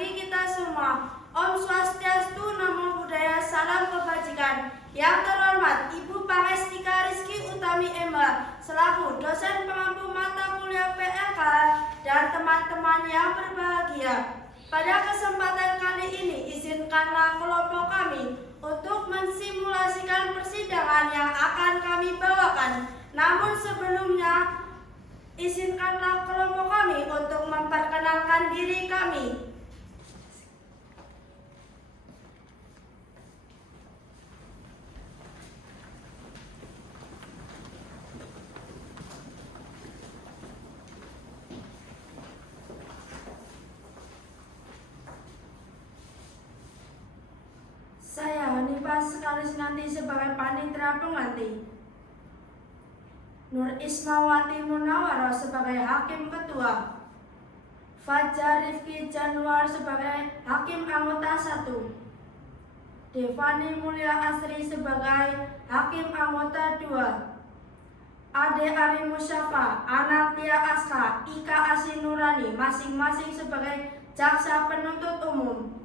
bagi kita semua. Om Swastiastu, Namo Buddhaya, salam kebajikan. Yang terhormat Ibu Pangestika Rizky Utami MH selaku dosen pengampu mata kuliah PLK dan teman-teman yang berbahagia. Pada kesempatan kali ini, izinkanlah kelompok kami untuk mensimulasikan persidangan yang akan kami bawakan. Namun sebelumnya, izinkanlah kelompok kami untuk memperkenalkan diri kami. Saya Hanifah Sekaris nanti sebagai panitera pengganti. Nur Ismawati Munawaro sebagai hakim ketua. Fajar Rifki Januar sebagai hakim anggota 1. Devani Mulia Asri sebagai hakim anggota 2. Ade Ali Musyafa, Anatia Aska, Ika Asinurani masing-masing sebagai jaksa penuntut umum.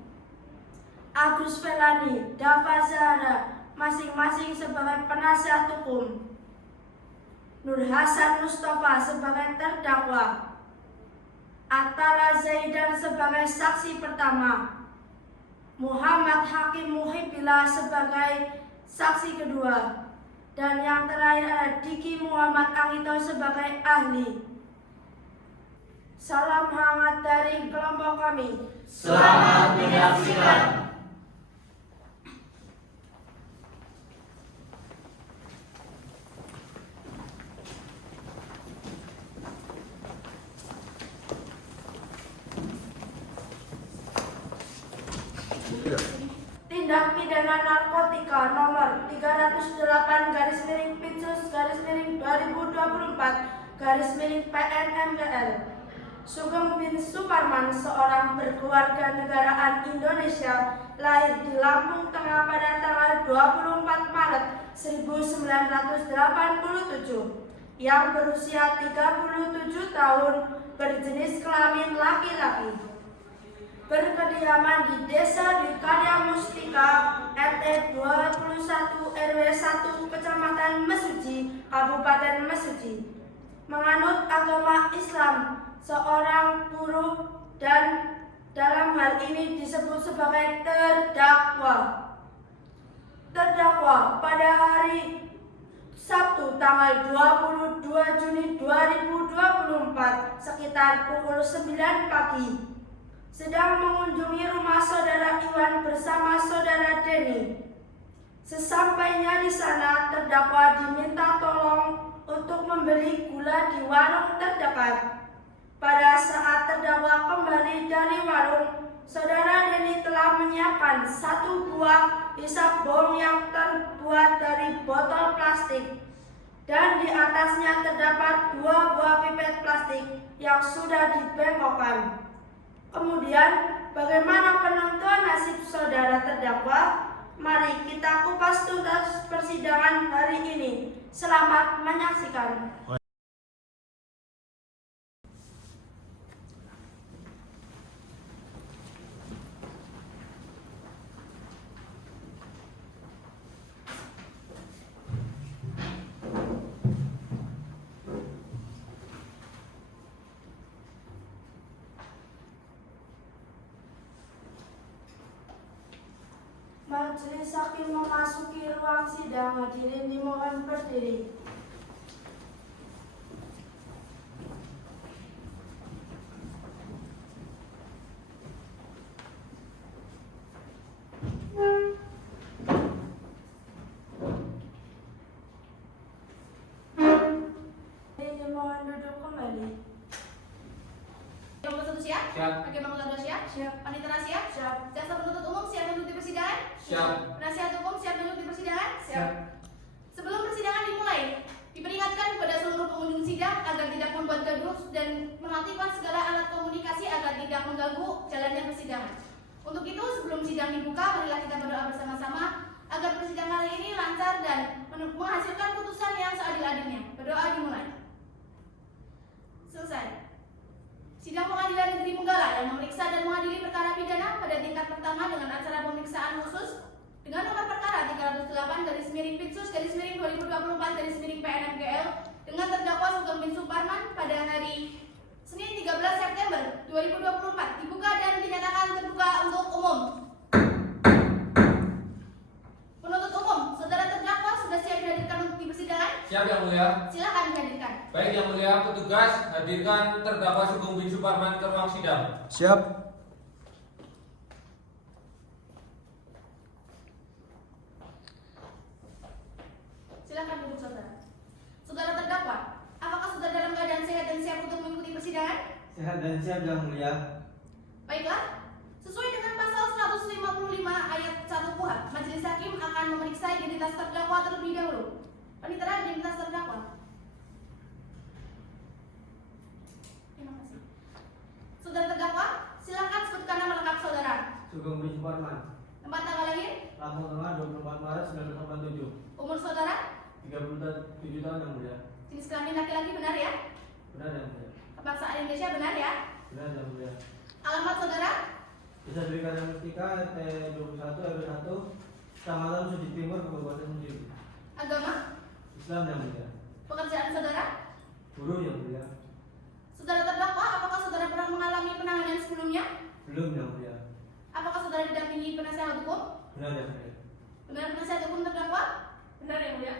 Agus Felani, Dava Zahra masing-masing sebagai penasihat hukum. Nur Hasan Mustafa sebagai terdakwa. Atala Zaidan sebagai saksi pertama. Muhammad Hakim Muhibbillah sebagai saksi kedua. Dan yang terakhir ada Diki Muhammad Angito sebagai ahli. Salam hangat dari kelompok kami. Selamat menyaksikan. Tindak pidana narkotika nomor 308/Pitsus/2024/PNMGL. Sugeng bin Suparman, seorang berkeluarga negaraan Indonesia, lahir di Lampung Tengah pada tanggal 24 Maret 1987, yang berusia 37 tahun, berjenis kelamin laki-laki. Berkediaman di Desa Dwikarya Mustika, RT 21 RW 1, Kecamatan Mesuji, Kabupaten Mesuji. Menganut agama Islam, seorang buruh dan dalam hal ini disebut sebagai terdakwa. Terdakwa pada hari Sabtu tanggal 22 Juni 2024 sekitar pukul 9 pagi sedang mengunjungi rumah saudara Iwan bersama saudara Denny. Sesampainya di sana, terdakwa diminta tolong untuk membeli gula di warung terdekat. Pada saat terdakwa kembali dari warung, saudara Denny telah menyiapkan 1 buah hisap bom yang terbuat dari botol plastik, dan di atasnya terdapat 2 buah pipet plastik yang sudah dibengkokkan. Kemudian, bagaimana penentuan nasib saudara terdakwa? Mari kita kupas tuntas persidangan hari ini. Selamat menyaksikan. Majelis hakim memasuki ruang sidang. Hadirin dimohon berdiri. Hadirin dimohon duduk kembali. Nomor 1 siap? Siap. Hakim anggota 2 siap? Siap. Panitera siap? Siap. Jaksa penuntut umum siap duduk di persidangan? Siap. Penasihat hukum siap duduk di persidangan? Siap. Sebelum persidangan dimulai, diperingatkan kepada seluruh pengunjung sidang agar tidak membuat gaduh dan mengaktifkan segala alat komunikasi agar tidak mengganggu jalannya persidangan. Untuk itu, sebelum sidang dibuka, marilah kita berdoa bersama-sama agar persidangan kali ini lancar dan menghasilkan putusan yang seadil-adilnya. Berdoa dimulai. Selesai. Sidang Pengadilan Negeri Menggala yang memeriksa dan mengadili perkara pidana pertama dengan acara pemeriksaan khusus dengan nomor perkara 308/2024/PNMGL dengan terdakwa Sugeng bin Suparman pada hari Senin 13 September 2024 dibuka dan dinyatakan terbuka untuk umum. Penuntut umum, saudara terdakwa sudah siap dihadirkan untuk di persidangan? Siap Yang Mulia. Silakan dihadirkan. Baik Yang Mulia, petugas hadirkan terdakwa Sugeng bin Suparman ke ruang sidang. Siap. Silakan duduk saudara. Saudara terdakwa, apakah saudara dalam keadaan sehat dan siap untuk mengikuti persidangan? Sehat dan siap Yang Mulia. Baiklah, sesuai dengan pasal 155 ayat 1 KUHP, majelis hakim akan memeriksa identitas terdakwa terlebih dahulu. Panitera identitas terdakwa. Terima kasih. Saudara terdakwa, silakan sebutkan nama lengkap saudara. Sugeng bin Suparman. Tempat tanggal lahir, Lampung Tengah 24 Maret 1987. umur saudara, 37 tahun Yang Mulia. jenis kelamin laki-laki benar ya? Benar Yang Mulia. Kebangsaan Indonesia benar ya? Benar Yang Mulia. Alamat saudara, Desa Dwi Karya Mustika RT 21 RW 1 Kecamatan Suci Timur Kabupaten Sendiri. agama, Islam Yang Mulia. pekerjaan saudara. Guru Yang Mulia. Saudara terdakwa, apakah saudara pernah mengalami penahanan sebelumnya? Belum Yang Mulia. Apakah saudara didampingi penasihat hukum? Benar Yang Mulia. Benar penasihat hukum terdakwa? Benar ya mulia.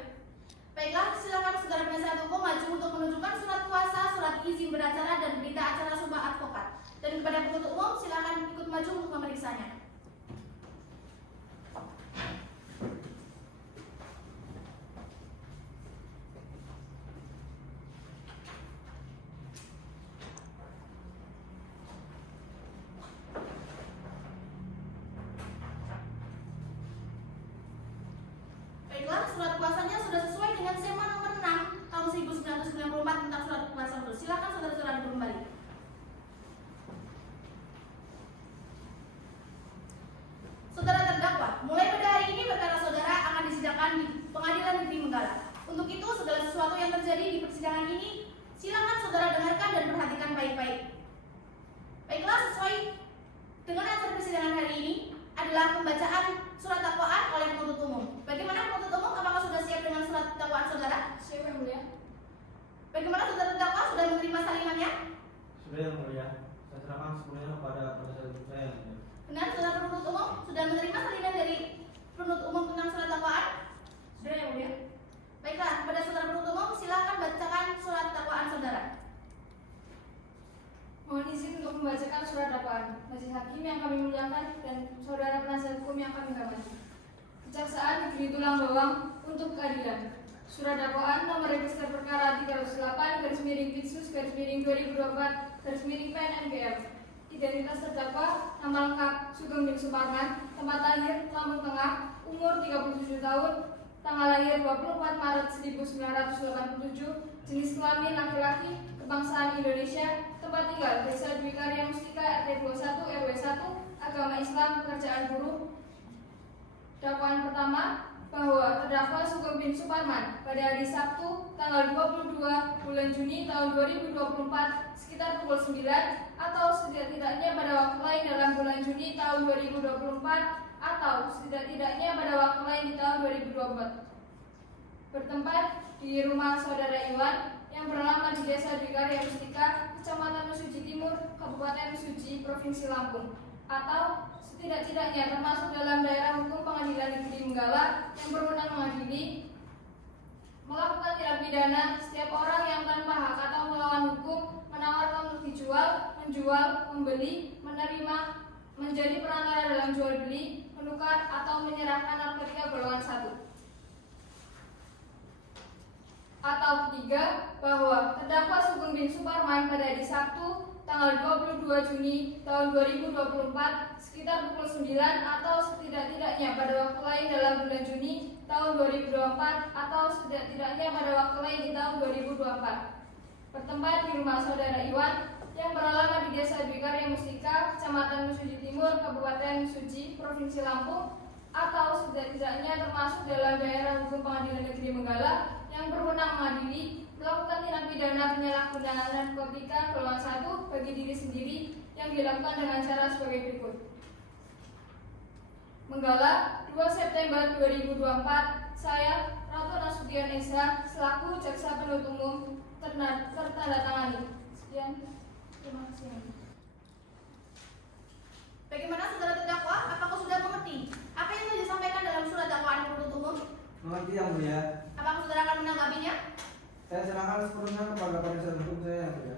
Baiklah, silakan saudara penasihat hukum maju untuk menunjukkan surat kuasa, surat izin beracara dan berita acara sumpah advokat. Dan kepada penuntut umum silakan ikut maju untuk memeriksanya. Baiklah, surat kuasanya sudah sesuai dengan SEMA nomor 6 tahun 1994 tentang surat kuasa khusus. Silakan saudara-saudara duduk kembali. Saudara terdakwa, mulai pada hari ini perkara saudara akan disidangkan di Pengadilan Negeri Menggala. Untuk itu, segala sesuatu yang terjadi di persidangan ini silakan saudara dengarkan dan perhatikan baik-baik. Baiklah, sesuai dengan acara persidangan hari ini adalah pembacaan surat dakwaan oleh penuntut umum. Bagaimana penuntut umum? Apakah sudah siap dengan surat dakwaan saudara? Siap yang mulia. Bagaimana saudara terdakwa sudah menerima salinannya? Sudah Yang Mulia. Saya serahkan sepenuhnya kepada penasihat hukum saya Yang Mulia. Benar, saudara penuntut umum sudah menerima salinan dari penuntut umum tentang surat dakwaan? Sudah yang mulia. Baiklah, kepada saudara penuntut umum silakan bacakan surat dakwaan saudara. Mohon izin untuk membacakan surat dakwaan. Majelis hakim yang kami muliakan dan saudara penasihat hukum yang kami hormati. Kejaksaan Negeri Tulang Bawang untuk keadilan. Surat dakwaan nomor register perkara 308/Pidsus/2024/PNMGL. Identitas terdakwa, nama lengkap Sugeng bin Suparman, tempat lahir Lampung Tengah, umur 37 tahun, tanggal lahir 24 Maret 1987, jenis kelamin laki-laki, kebangsaan Indonesia, tempat tinggal Desa Dwi Karya Mustika RT 21 RW 1, agama Islam, pekerjaan buruh. Dakwaan pertama, bahwa terdakwa Sugeng bin Suparman pada hari Sabtu tanggal 22 bulan Juni tahun 2024 sekitar pukul 9 atau setidak-tidaknya pada waktu lain dalam bulan Juni tahun 2024 atau setidak-tidaknya pada waktu lain di tahun 2024 bertempat di rumah saudara Iwan yang beralamat di Desa Dwi Karya Mustika, Kecamatan Mesuji Timur, Kabupaten Mesuji, Provinsi Lampung, atau setidak-tidaknya termasuk dalam daerah hukum Pengadilan Negeri Menggala yang berwenang mengadili, melakukan tindak pidana setiap orang yang tanpa hak atau melawan hukum menawarkan untuk dijual, menjual, membeli, menerima, menjadi perantara dalam jual beli, menukar atau menyerahkan narkotika golongan 1. Atau ketiga, bahwa terdakwa Sugeng bin Suparman pada hari Sabtu tanggal 22 Juni tahun 2024 sekitar pukul 9 atau setidak-tidaknya pada waktu lain dalam bulan Juni tahun 2024 atau setidak-tidaknya pada waktu lain di tahun 2024 bertempat di rumah saudara Iwan yang beralamat di Desa Dwi Karya Mustika, Kecamatan Mesuji Timur, Kabupaten Mesuji, Provinsi Lampung, atau setidak-tidaknya termasuk dalam daerah hukum Pengadilan Negeri Menggala yang berwenang mengadili, melakukan tindak pidana penyalahgunaan narkotika golongan 1 bagi diri sendiri yang dilakukan dengan cara sebagai berikut. Menggalat 2 September 2024, saya Ratu Nasution Esa selaku Jaksa Penuntut Umum tertandatangani. Sekian, terima kasih. Bagaimana saudara terdakwa? Apakah sudah mengerti apa yang telah disampaikan dalam surat dakwaan penuntut umum? Mengerti yang mulia. Apakah saudara akan menanggapinya? Saya serahkan sepenuhnya kepada penasihat hukum saya yang mulia.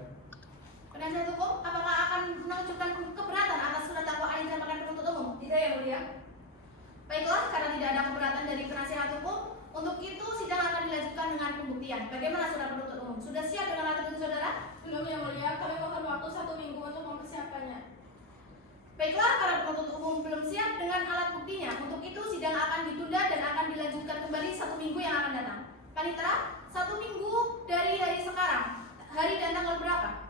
Penasihat hukum, apakah akan menunjukkan keberatan atas surat dakwaan yang disampaikan penuntut umum? Tidak, yang mulia. Baiklah, karena tidak ada keberatan dari penasihat hukum, untuk itu sidang akan dilanjutkan dengan pembuktian. Bagaimana saudara penuntut umum? Sudah siap dengan alat bukti saudara? Belum, yang mulia. Kami mohon waktu 1 minggu untuk mempersiapkannya. Baiklah, karena penuntut umum belum siap dengan alat buktinya, untuk itu sidang akan ditunda dan akan dilanjutkan kembali 1 minggu yang akan datang. Panitera, 1 minggu dari hari sekarang, hari dan tanggal berapa?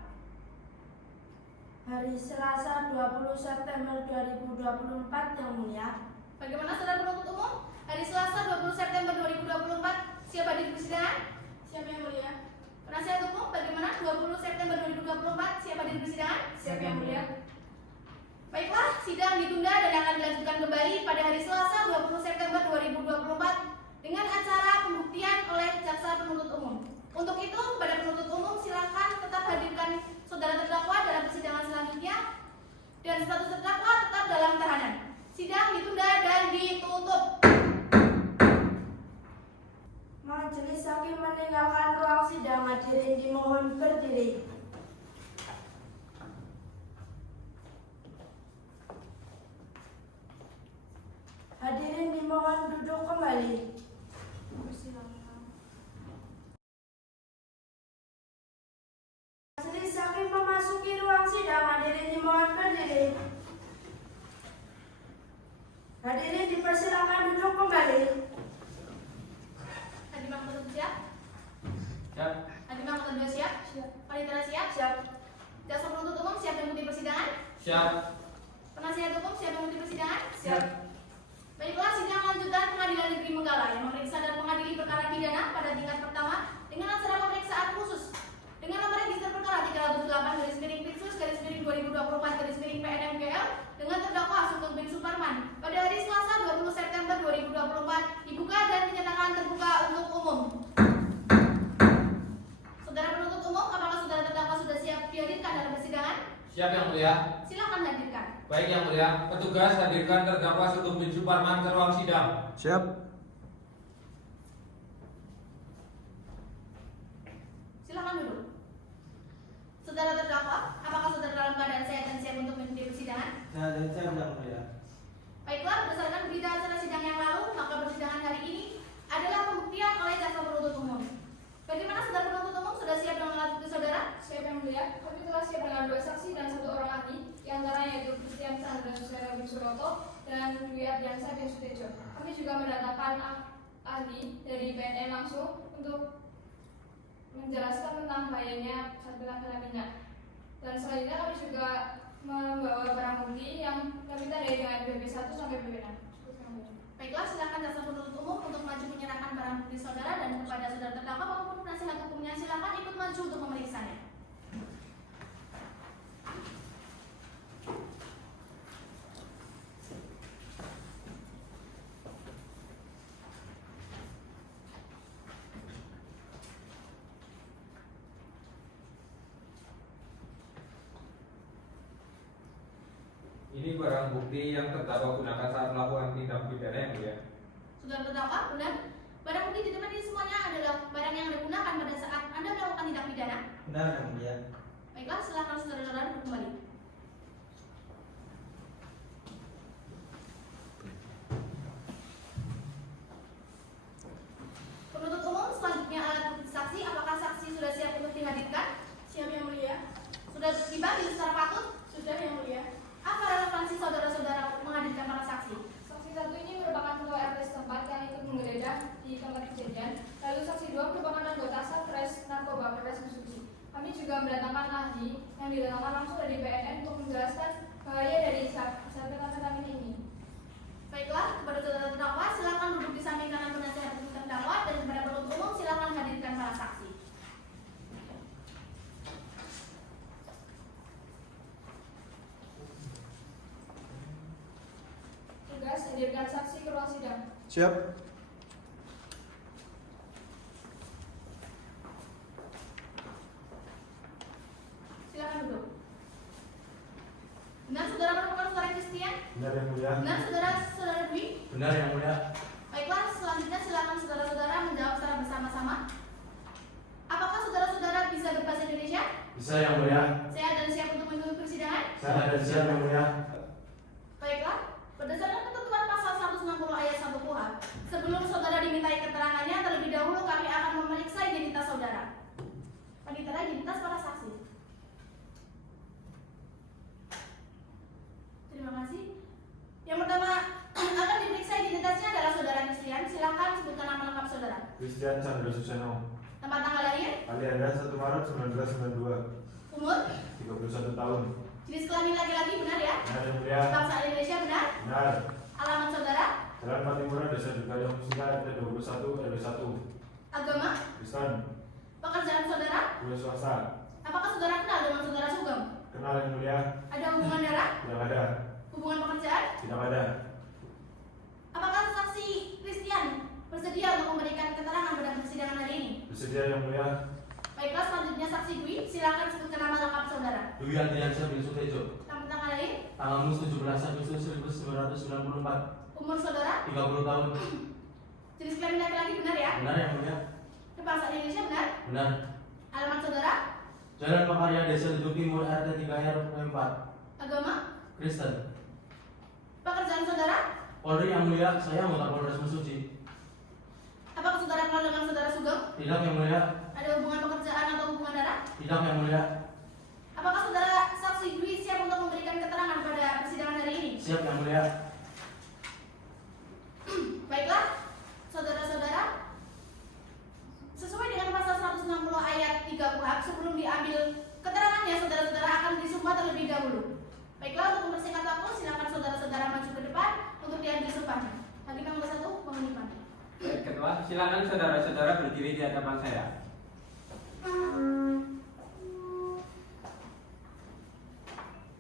Hari Selasa 20 September 2024 yang mulia. Bagaimana saudara penuntut umum? Hari Selasa 20 September 2024 siap hadir di persidangan? Siap, yang mulia. Penasihat hukum, bagaimana 20 September 2024 siap hadir di persidangan? Siap, yang mulia. Baiklah, sidang ditunda dan akan dilanjutkan kembali pada hari Selasa 20 September 2024 dengan acara pembuktian oleh jaksa penuntut umum. Untuk itu, kepada penuntut umum silakan tetap hadirkan saudara terdakwa dalam persidangan selanjutnya dan status terdakwa tetap dalam tahanan. Sidang ditunda dan ditutup. Majelis hakim meninggalkan ruang sidang. Hadirin dimohon berdiri. Hadirin dimohon duduk kembali. Majelis hakim memasuki ruang sidang. Hadirin dimohon berdiri. Hadirin dipersilakan duduk kembali. Hakim Mahkamah siap? Siap. Hakim Mahkamah siap? Siap. Panitera siap? Siap. Jaksa penuntut umum siap mengikuti persidangan? Siap. Penasihat hukum siap mengikuti persidangan? Siap. Baiklah, sidang lanjutan Pengadilan Negeri Menggala yang memeriksa dan mengadili perkara pidana pada tingkat pertama dengan acara pemeriksaan khusus dengan nomor register perkara 308/2024/2024/PNMGL dengan terdakwa Sugeng bin Suparman pada hari Selasa 20 September 2024 dibuka dan dinyatakan terbuka untuk umum. Saudara penuntut umum, apakah saudara terdakwa sudah siap dihadirkan dalam persidangan? Siap yang mulia. Silakan hadirkan. Baik yang mulia. Petugas hadirkan terdakwa Sugeng bin Suparman ke ruang sidang. Siap. Silakan duduk. Saudara terdakwa, apakah saudara dalam keadaan sehat dan siap untuk mengikuti persidangan? Saya dan saya yang mulia. Baiklah, berdasarkan berita acara sidang yang lalu, maka persidangan hari ini adalah pembuktian oleh jaksa penuntut umum. Bagaimana saudara penuntut umum sudah siap dengan alat bukti saudara? Siap, yang mulia. Kami telah siap dengan 2 saksi dan 1 orang ahli, di antaranya yaitu Christian Sandra Susera bin Suroto dan Dwi Ardiansa bin Sutejo. Kami juga mendatangkan ahli dari BNN langsung untuk menjelaskan tentang bahayanya sabetan minyak. Dan selanjutnya kami juga membawa barang bukti yang kami tandai dengan BB1 sampai BB6. Baiklah, silakan jaksa penuntut umum untuk maju menyerahkan barang bukti saudara dan kepada saudara terdakwa maupun penasihat hukumnya silakan ikut maju untuk memeriksanya. Ini barang bukti yang terdakwa gunakan saat melakukan tindak pidana yang mulia. Saudara terdakwa, benar? Barang bukti di depan ini semuanya adalah barang yang Anda gunakan pada saat Anda melakukan tindak pidana. Benar yang mulia. Baiklah, silakan saudara-saudara duduk kembali. Penuntut umum, selanjutnya alat bukti saksi. Apakah saksi sudah siap untuk dihadirkan? Siap, yang mulia. Sudah dipanggil secara patut? Sudah, yang mulia. Apa relevansi saudara-saudara menghadirkan para saksi? Saksi 1 ini merupakan ketua RT setempat yang ikut menggeledah di tempat kejadian. Lalu saksi 2 merupakan anggota Satres Narkoba Polres Mesuji. Kami juga mendatangkan ahli yang didatangkan langsung dari BNN untuk menjelaskan bahaya dari sabetan ini. Baiklah, kepada saudara terdakwa silakan duduk di samping kanan penasihat hukum terdakwa dan kepada penuntut umum silakan hadirkan para saksi. Tugas hadirkan Siap. Silakan duduk. Benar saudara merupakan saudara Christian? Benar yang mulia. Benar saudara Dwi? Benar yang mulia. Baiklah, selanjutnya silakan saudara-saudara menjawab secara bersama-sama. Apakah saudara-saudara bisa berbahasa Indonesia? Bisa yang mulia. Sehat dan siap untuk mengikuti persidangan? Saya ada siap yang mulia. Baiklah, berdasarkan ketentuan pasal 160 ayat 1 KUHP, sebelum saudara dimintai keterangannya, terlebih dahulu kami akan memeriksa identitas saudara. Panitera identitas para saksi. Terima kasih. Yang pertama akan diperiksa identitasnya adalah saudara Christian. Silakan sebutkan nama lengkap saudara. Christian Chandra Suseno. Tempat tanggal lahir, Alianda 1 Maret 1992. umur, 31 tahun. jenis kelamin laki-laki, benar ya? Benar yang mulia. Bangsa Indonesia, benar? Benar. Alamat saudara, Jalan Patimuran, Desa Degayung Mustika, RT 21 RW 1. agama, Kristen. pekerjaan saudara. Guru swasta. Apakah saudara kenal dengan saudara Sugeng? Kenal yang mulia. Ada hubungan darah, Tidak ada. hubungan pekerjaan? Tidak ada. Apakah saksi Christian bersedia untuk memberikan keterangan pada persidangan hari ini? Bersedia yang mulia. Baiklah, selanjutnya saksi Dwi, silakan sebutkan nama lengkap saudara. Dwi Andriansyah bin Sutejo, Tempat tanggal lahir, tanggal 17 Agustus 1994, umur saudara, 30 tahun. jenis kelamin laki-laki, benar ya? Benar yang mulia? Bangsa Indonesia, benar? Benar. Alamat saudara, Jalan Pakarya, Desa Leduk Timur, RT 3 RW 4, agama, Kristen. pekerjaan saudara. Polri yang mulia, saya anggota Polres Mesuji. Apakah saudara kenal dengan saudara Sugeng? Tidak yang mulia? Ada hubungan pekerjaan atau hubungan darah? Tidak yang mulia? Apakah saudara saksi Dwi siap untuk memberikan keterangan pada persidangan hari ini? Siap yang mulia? Baiklah, saudara-saudara, sesuai dengan pasal 160 ayat 3 KUHP, sebelum diambil keterangannya, saudara-saudara akan disumpah terlebih dahulu. Baiklah, untuk mempersingkat waktu, silakan saudara-saudara maju ke depan untuk diambil sumpahnya. Hakim yang nomor 1, mohon dipanggil. Baik, Ketua, silakan saudara-saudara berdiri di hadapan saya.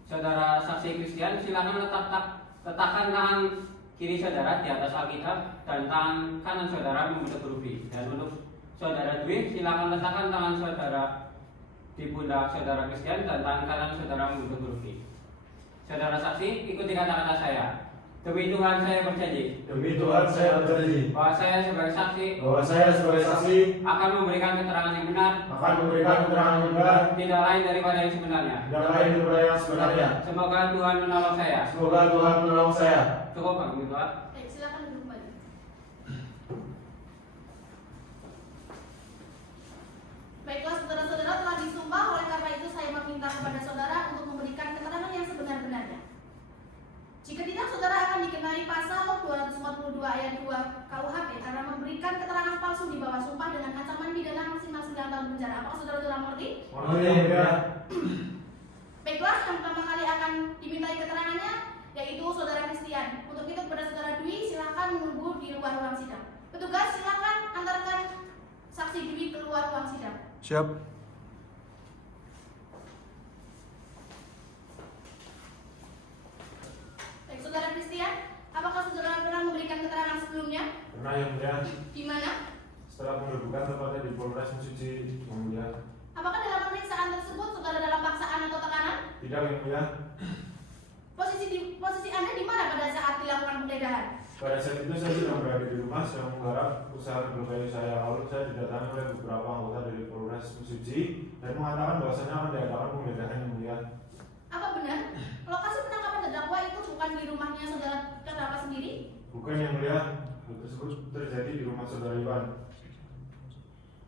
Saudara saksi Christian, silakan letakkan tangan kiri saudara di atas Alkitab dan tangan kanan saudara membentuk huruf V. Dan untuk saudara Dwi, silakan letakkan tangan saudara di pundak saudara Christian dan tangan kanan saudara membentuk huruf V. Saudara saksi, ikuti kata-kata saya. Demi Tuhan saya berjanji Demi Tuhan saya berjanji bahwa saya sebagai saksi akan memberikan keterangan yang benar, tidak lain daripada yang sebenarnya. Semoga Tuhan menolong saya. Cukup, Pak Ketua. Baik, silakan duduk kembali. Baiklah, saudara-saudara telah disumpah, oleh karena itu saya meminta kepada saudara untuk memberikan keterangan yang sebenar-benarnya. Jika tidak, saudara akan dikenai pasal 242 ayat 2 KUHP karena memberikan keterangan palsu di bawah sumpah dengan ancaman pidana maksimal 9 tahun penjara. Apakah saudara-saudara mengerti? Baiklah, yang pertama kali akan dimintai keterangannya yaitu saudara Christian. Untuk itu kepada saudara Dwi, silakan menunggu di luar ruang sidang. Petugas, silakan antarkan saksi Dwi keluar ruang sidang. Siap. Baik, saudara Christian, apakah saudara pernah memberikan keterangan sebelumnya? Pernah yang mulia. Di mana? Setelah penggerbekan tepatnya di Polres Mesuji yang mulia. Apakah dalam pemeriksaan tersebut saudara dalam paksaan atau tekanan? Tidak yang mulia. Posisi Anda di mana pada saat dilakukan penggeledahan? Pada saat itu saya sedang berada di rumah sedang menggarap usaha kerbau saya. Lalu saya didatangi oleh beberapa anggota dari Polres Mesuji dan mengatakan bahwasanya akan diadakan penggeledahan yang mulia. Apa benar lokasi penangkapan terdakwa itu bukan di rumahnya saudara terdakwa sendiri? Bukan yang mulia. Hal tersebut terjadi di rumah saudara Iwan.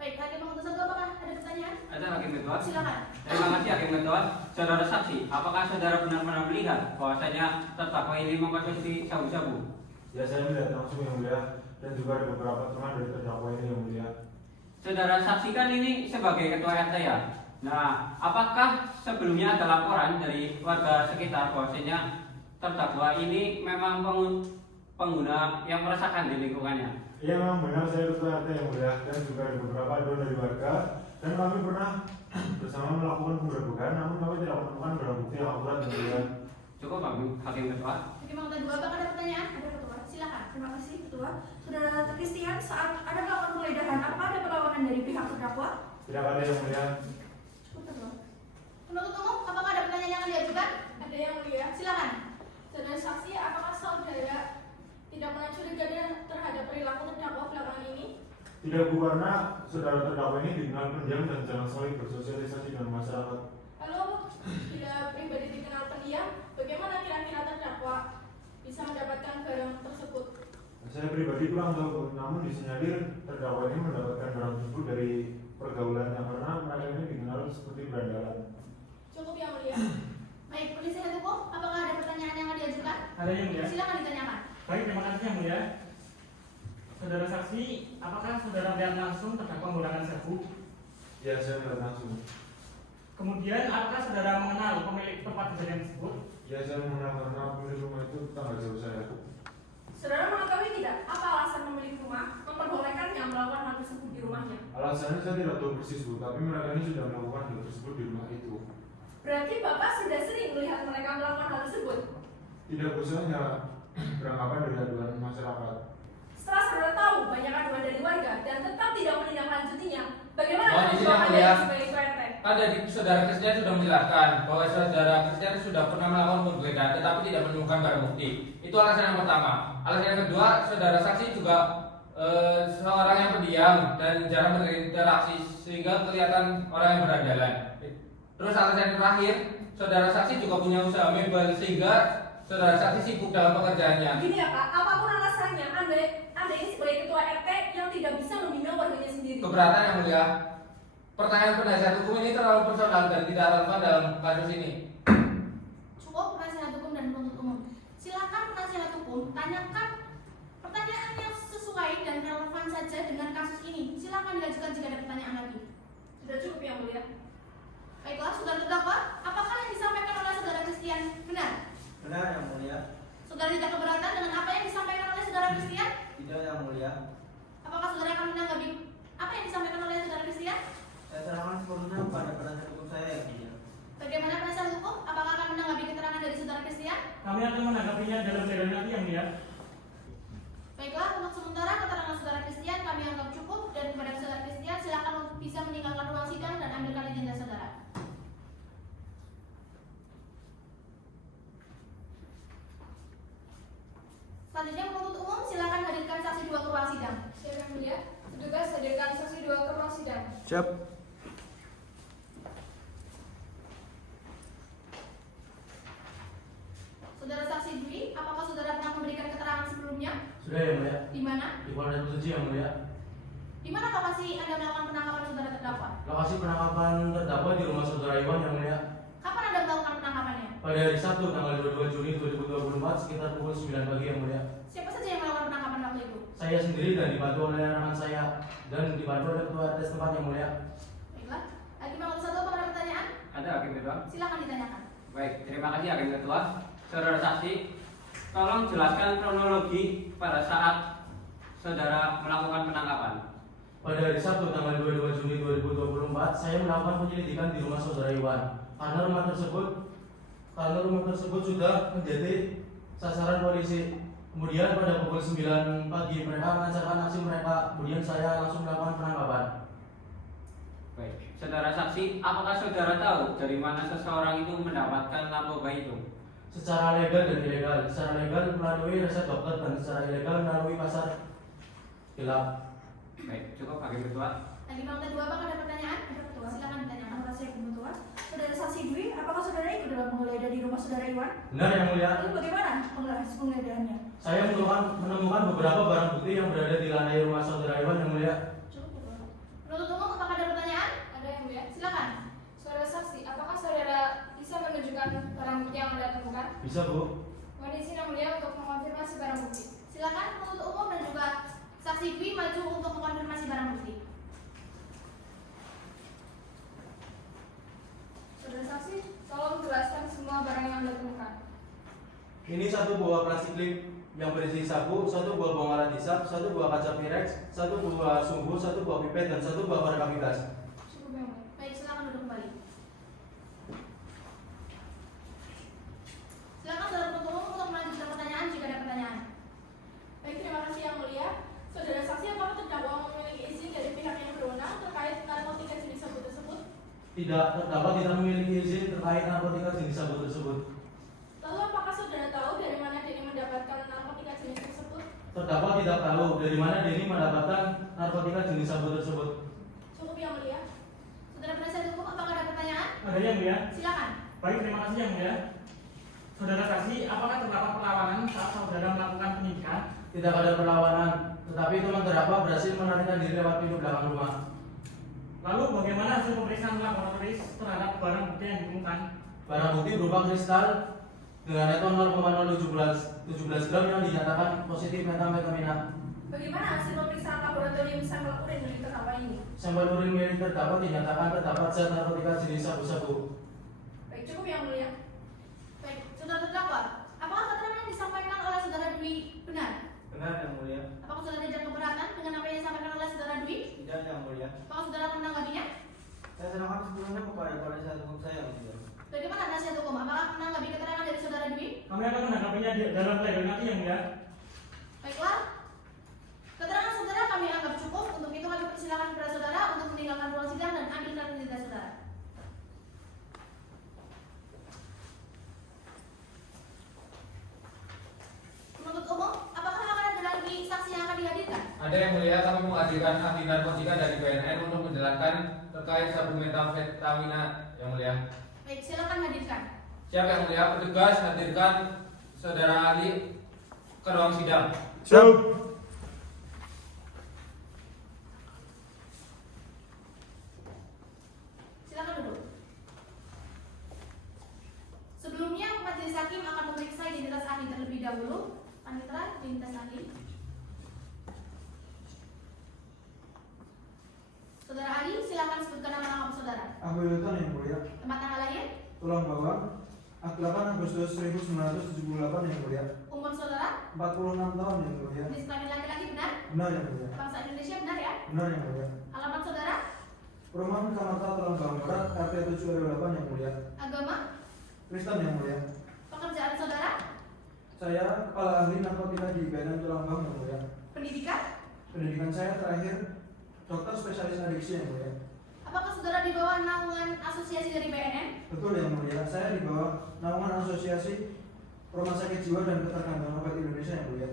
Baik, Hakim Mengutus satu, apakah ada pertanyaan? Ada Hakim Ketua. Silakan. Terima kasih Hakim Ketua. Saudara saksi, apakah saudara benar-benar melihat bahwasanya terdakwa ini mengkonsumsi sabu-sabu? Ya, saya melihat langsung yang mulia dan juga ada beberapa teman dari terdakwa ini yang mulia. Saudara saksikan ini sebagai ketua RT ya. Nah, apakah sebelumnya ada laporan dari warga sekitar bahwasanya terdakwa ini memang pengguna yang meresahkan di lingkungannya? Iya, memang benar, saya ketua RT yang mulia dan juga ada beberapa aduan dari warga dan kami pernah bersama melakukan penggerbekan, namun kami tidak menemukan barang bukti yang akurat dan mulia. Cukup Hakim Ketua. Hakim Mengutus dua, apakah ada pertanyaan? Ada ketua, silakan. Terima kasih Ketua. Saudara Christian, saat ada melakukan penggeledahan, apakah ada perlawanan dari pihak terdakwa? Tidak ada yang mulia. Cukup Ketua. Penuntut umum, apakah ada pertanyaan yang akan diajukan? Ada yang mulia. Silakan. Saudara saksi, apakah saudara tidak pernah curiga terhadap perilaku terdakwa belakangan ini? Tidak Bu, karena saudara terdakwa ini dikenal pendiam dan jarang sekali bersosialisasi dengan masyarakat. Kalau bila pribadi dikenal pendiam, bagaimana kira-kira terdakwa bisa mendapatkan barang tersebut? Saya pribadi kurang tahu, namun disinyalir terdakwa ini mendapatkan barang tersebut dari pergaulannya karena mereka ini dikenal seperti berandalan. Cukup yang mulia. Baik, penasihat hukum, apakah ada pertanyaan yang akan diajukan? Ada yang mulia. Silakan ditanyakan. Baik, terima kasih yang mulia. Saudara saksi, apakah saudara melihat langsung terdakwa menggunakan sabu? Ya, saya melihat langsung. Kemudian, apakah saudara mengenal pemilik tempat kejadian tersebut? Ya, saya mengenal karena pemilik rumah itu tetangga jauh saya. Saudara mengetahui tidak apa alasan pemilik rumah memperbolehkannya melakukan hal tersebut di rumahnya? Alasannya saya tidak tahu persis Bu, tapi mereka ini sudah melakukan hal tersebut di rumah itu. Berarti Bapak sudah sering melihat mereka melakukan hal tersebut? Tidak Bu, saya hanya beranggapan dari aduan masyarakat. Setelah saudara tahu banyak aduan dari warga dan tetap tidak menindaklanjutinya, bagaimana Mohon izin, tanggapan yang Anda mulia. sebagai PRT? Kan dari saudara Christian sudah menjelaskan bahwa saudara Christian sudah pernah melakukan penggeledahan tetapi tidak menemukan barang bukti. Itu alasan yang pertama. Alasan yang kedua, saudara saksi juga seorang yang pendiam dan jarang berinteraksi sehingga kelihatan orang yang berandalan. Terus alasan yang terakhir, saudara saksi juga punya usaha mebel sehingga saudara saksi sibuk dalam pekerjaannya. Gini ya Pak, apapun alasannya, Anda ini sebagai ketua RT yang tidak bisa membina warganya sendiri. Keberatan yang mulia. Pertanyaan penasihat hukum ini terlalu personal dan tidak relevan dalam kasus ini. Cukup penasihat hukum dan penuntut umum. Silakan penasihat hukum tanyakan pertanyaan yang sesuai dan relevan saja dengan kasus ini. Silakan diajukan jika ada pertanyaan lagi. Sudah cukup yang mulia. Baiklah, saudara terdakwa, apakah yang disampaikan oleh saudara Christian benar? Benar yang mulia. Saudara tidak keberatan dengan apa yang disampaikan oleh saudara Christian? Tidak yang mulia. Apakah saudara akan menanggapi apa yang disampaikan oleh saudara Christian? Saya serahkan sepenuhnya kepada penasihat hukum saya yang mulia. Bagaimana penasihat hukum? Apakah akan menanggapi keterangan dari saudara Christian? Kami akan menanggapinya dalam sidang nanti yang mulia. Baiklah, untuk sementara keterangan saudara Christian kami anggap cukup dan kepada saudara Christian silakan bisa meninggalkan ruang sidang dan ambilkan ijazah saudara. Selanjutnya penuntut umum silakan hadirkan saksi 2 ke ruang sidang. Siap yang mulia. Petugas hadirkan saksi 2 ke ruang sidang. Siap. Saudara saksi Dwi, apakah saudara pernah memberikan keterangan sebelumnya? Sudah yang mulia. Di mana? Di Polda Metro Jaya yang mulia. Di mana lokasi Anda melakukan penangkapan saudara terdakwa? Lokasi penangkapan terdakwa di rumah saudara Iwan yang mulia. Kapan Anda melakukan penangkapannya? Pada hari Sabtu tanggal 22 Juni 2024 sekitar pukul 9 pagi yang mulia. Siapa saja yang melakukan penangkapan waktu itu? Saya sendiri dan dibantu oleh rekan saya dan dibantu oleh ketua RT setempat yang mulia. Baiklah. Hakim Anggota 1 apakah ada pertanyaan? Ada hakim ketua? Silakan ditanyakan. Baik, terima kasih hakim ketua. Saudara saksi, tolong jelaskan kronologi pada saat saudara melakukan penangkapan. Pada hari Sabtu tanggal 22 Juni 2024 saya melakukan penyelidikan di rumah saudara Iwan. Karena rumah tersebut sudah menjadi sasaran polisi. Kemudian pada pukul 9 pagi mereka melancarkan aksi mereka. Kemudian saya langsung melakukan penangkapan. Baik, saudara saksi, apakah saudara tahu dari mana seseorang itu mendapatkan narkoba itu? Secara legal dan ilegal. Secara legal melalui resep dokter dan secara ilegal melalui pasar gelap. Baik, cukup hakim ketua. Hakim Anggota 2 apakah ada pertanyaan? Ada ketua. Silakan ditanyakan. Terima kasih Hakim Ketua. Saudara saksi Dwi, apakah saudara ikut dalam penggeledahan di rumah saudara Iwan? Benar yang mulia. Lalu bagaimana penggeledahannya? Saya menemukan beberapa barang bukti yang berada di lantai rumah saudara Iwan yang mulia. Cukup. Penuntut umum apakah ada pertanyaan? Ada yang mulia. Silakan. Saudara saksi, apakah saudara bisa menunjukkan barang bukti yang Anda temukan? Bisa Bu? Mohon izin yang mulia untuk mengonfirmasi barang bukti. Silakan penuntut umum dan juga saksi Dwi maju untuk mengonfirmasi barang bukti. Saudara saksi, tolong jelaskan semua barang yang Anda temukan. Ini satu buah plastik klip yang berisi sabu, satu buah bong alat hisap, satu buah kaca pirex, satu buah sumbu, satu buah pipet, dan satu buah korek api gas. Cukup yang mulia. Baik, silakan duduk kembali. Silakan saudara penuntut umum untuk melanjutkan pertanyaan jika ada pertanyaan. Baik, terdakwa tidak memiliki izin terkait narkotika jenis sabu tersebut. Lalu apakah saudara tahu dari mana Denny mendapatkan narkotika jenis tersebut? Terdakwa tidak tahu dari mana Denny mendapatkan narkotika jenis sabu tersebut. Cukup yang mulia. Saudara penasihat hukum, apakah ada pertanyaan? Ada yang mulia? Silakan. Baik, terima kasih yang mulia. Saudara saksi, apakah terdapat perlawanan saat saudara melakukan penyidikan? Tidak ada perlawanan, tetapi teman terdakwa berhasil melarikan diri lewat pintu belakang rumah. Lalu bagaimana hasil pemeriksaan laboratoris terhadap barang bukti yang ditemukan? Barang bukti berupa kristal dengan eton 0,017 gram yang dinyatakan positif metamfetamina. Bagaimana hasil pemeriksaan laboratorium sampel urin milik terdakwa ini? Sampel urin milik terdakwa dinyatakan terdapat zat narkotika jenis sabu-sabu. Baik, cukup yang mulia. Baik, saudara terdakwa, apakah keterangan yang disampaikan oleh saudara Dwi benar? Benar yang mulia. Apakah saudara tidak keberatan dengan apa yang disampaikan oleh saudara Dwi? Tidak yang mulia. Apakah saudara menanggapinya? Saya serahkan sepenuhnya kepada penasihat hukum saya yang mulia. Bagaimana penasihat hukum? Apakah menanggapi keterangan dari saudara Dwi? Kami akan menanggapinya dalam pledoi nanti yang mulia. Baiklah, keterangan saudara kami anggap cukup. Untuk itu kami persilakan kepada saudara untuk meninggalkan ruang sidang dan ambilkan identitas saudara. Penuntut umum, apakah akan ada lagi saksi yang akan dihadirkan? Ada yang mulia, kami menghadirkan ahli narkotika dari BNN untuk menjelaskan terkait sabu metamfetamina yang mulia. Baik, silakan hadirkan. Siap yang mulia, petugas hadirkan saudara ahli ke ruang sidang. Siap. Silakan duduk. Sebelumnya, majelis hakim akan memeriksa identitas ahli terlebih dahulu. Panitra, identitas ahli. Saudara ahli, silakan sebutkan nama lengkap saudara. Abu Yutan yang mulia. Tempat tanggal lahir, Tulang bawang. 8 Agustus 1978 yang mulia. umur saudara, 46 tahun yang mulia. jenis kelamin laki-laki benar, Benar yang mulia. bangsa Indonesia benar ya, Benar yang mulia. alamat saudara, Perumahan Kamarta Tulang Bawang Barat RT 7 RW 8 yang mulia. agama, Kristen yang mulia. pekerjaan saudara, Saya kepala ahli narkotika di BNN Tulang Bawang yang mulia. pendidikan. Pendidikan saya terakhir dokter spesialis adiksi yang mulia. Apakah saudara di bawah naungan asosiasi dari BNN? Betul yang mulia. Saya di bawah naungan asosiasi Rumah Sakit Jiwa dan Ketergantungan Obat Indonesia yang mulia.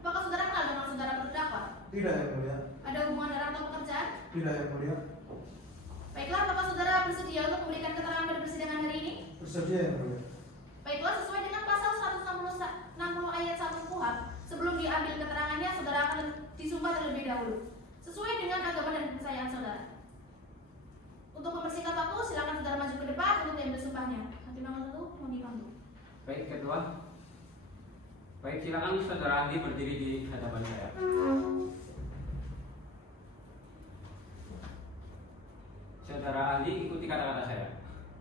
Apakah saudara kenal dengan saudara terdakwa? Tidak yang mulia. Ada hubungan darah atau pekerjaan? Tidak yang mulia. Baiklah, apakah saudara bersedia untuk memberikan keterangan pada persidangan hari ini? Bersedia yang mulia. Baiklah, sesuai dengan pasal 160 ayat 1 KUHP, sebelum diambil keterangannya, saudara akan disumpah terlebih dahulu, sesuai dengan agama dan kepercayaan saudara. Untuk mempersingkat waktu, silakan saudara maju ke depan untuk diambil sumpahnya. Hakim nomor 1, mohon dipanggil. Baik, ketua. Baik, silakan saudara ahli berdiri di hadapan saya. Saudara ahli, ikuti kata-kata saya.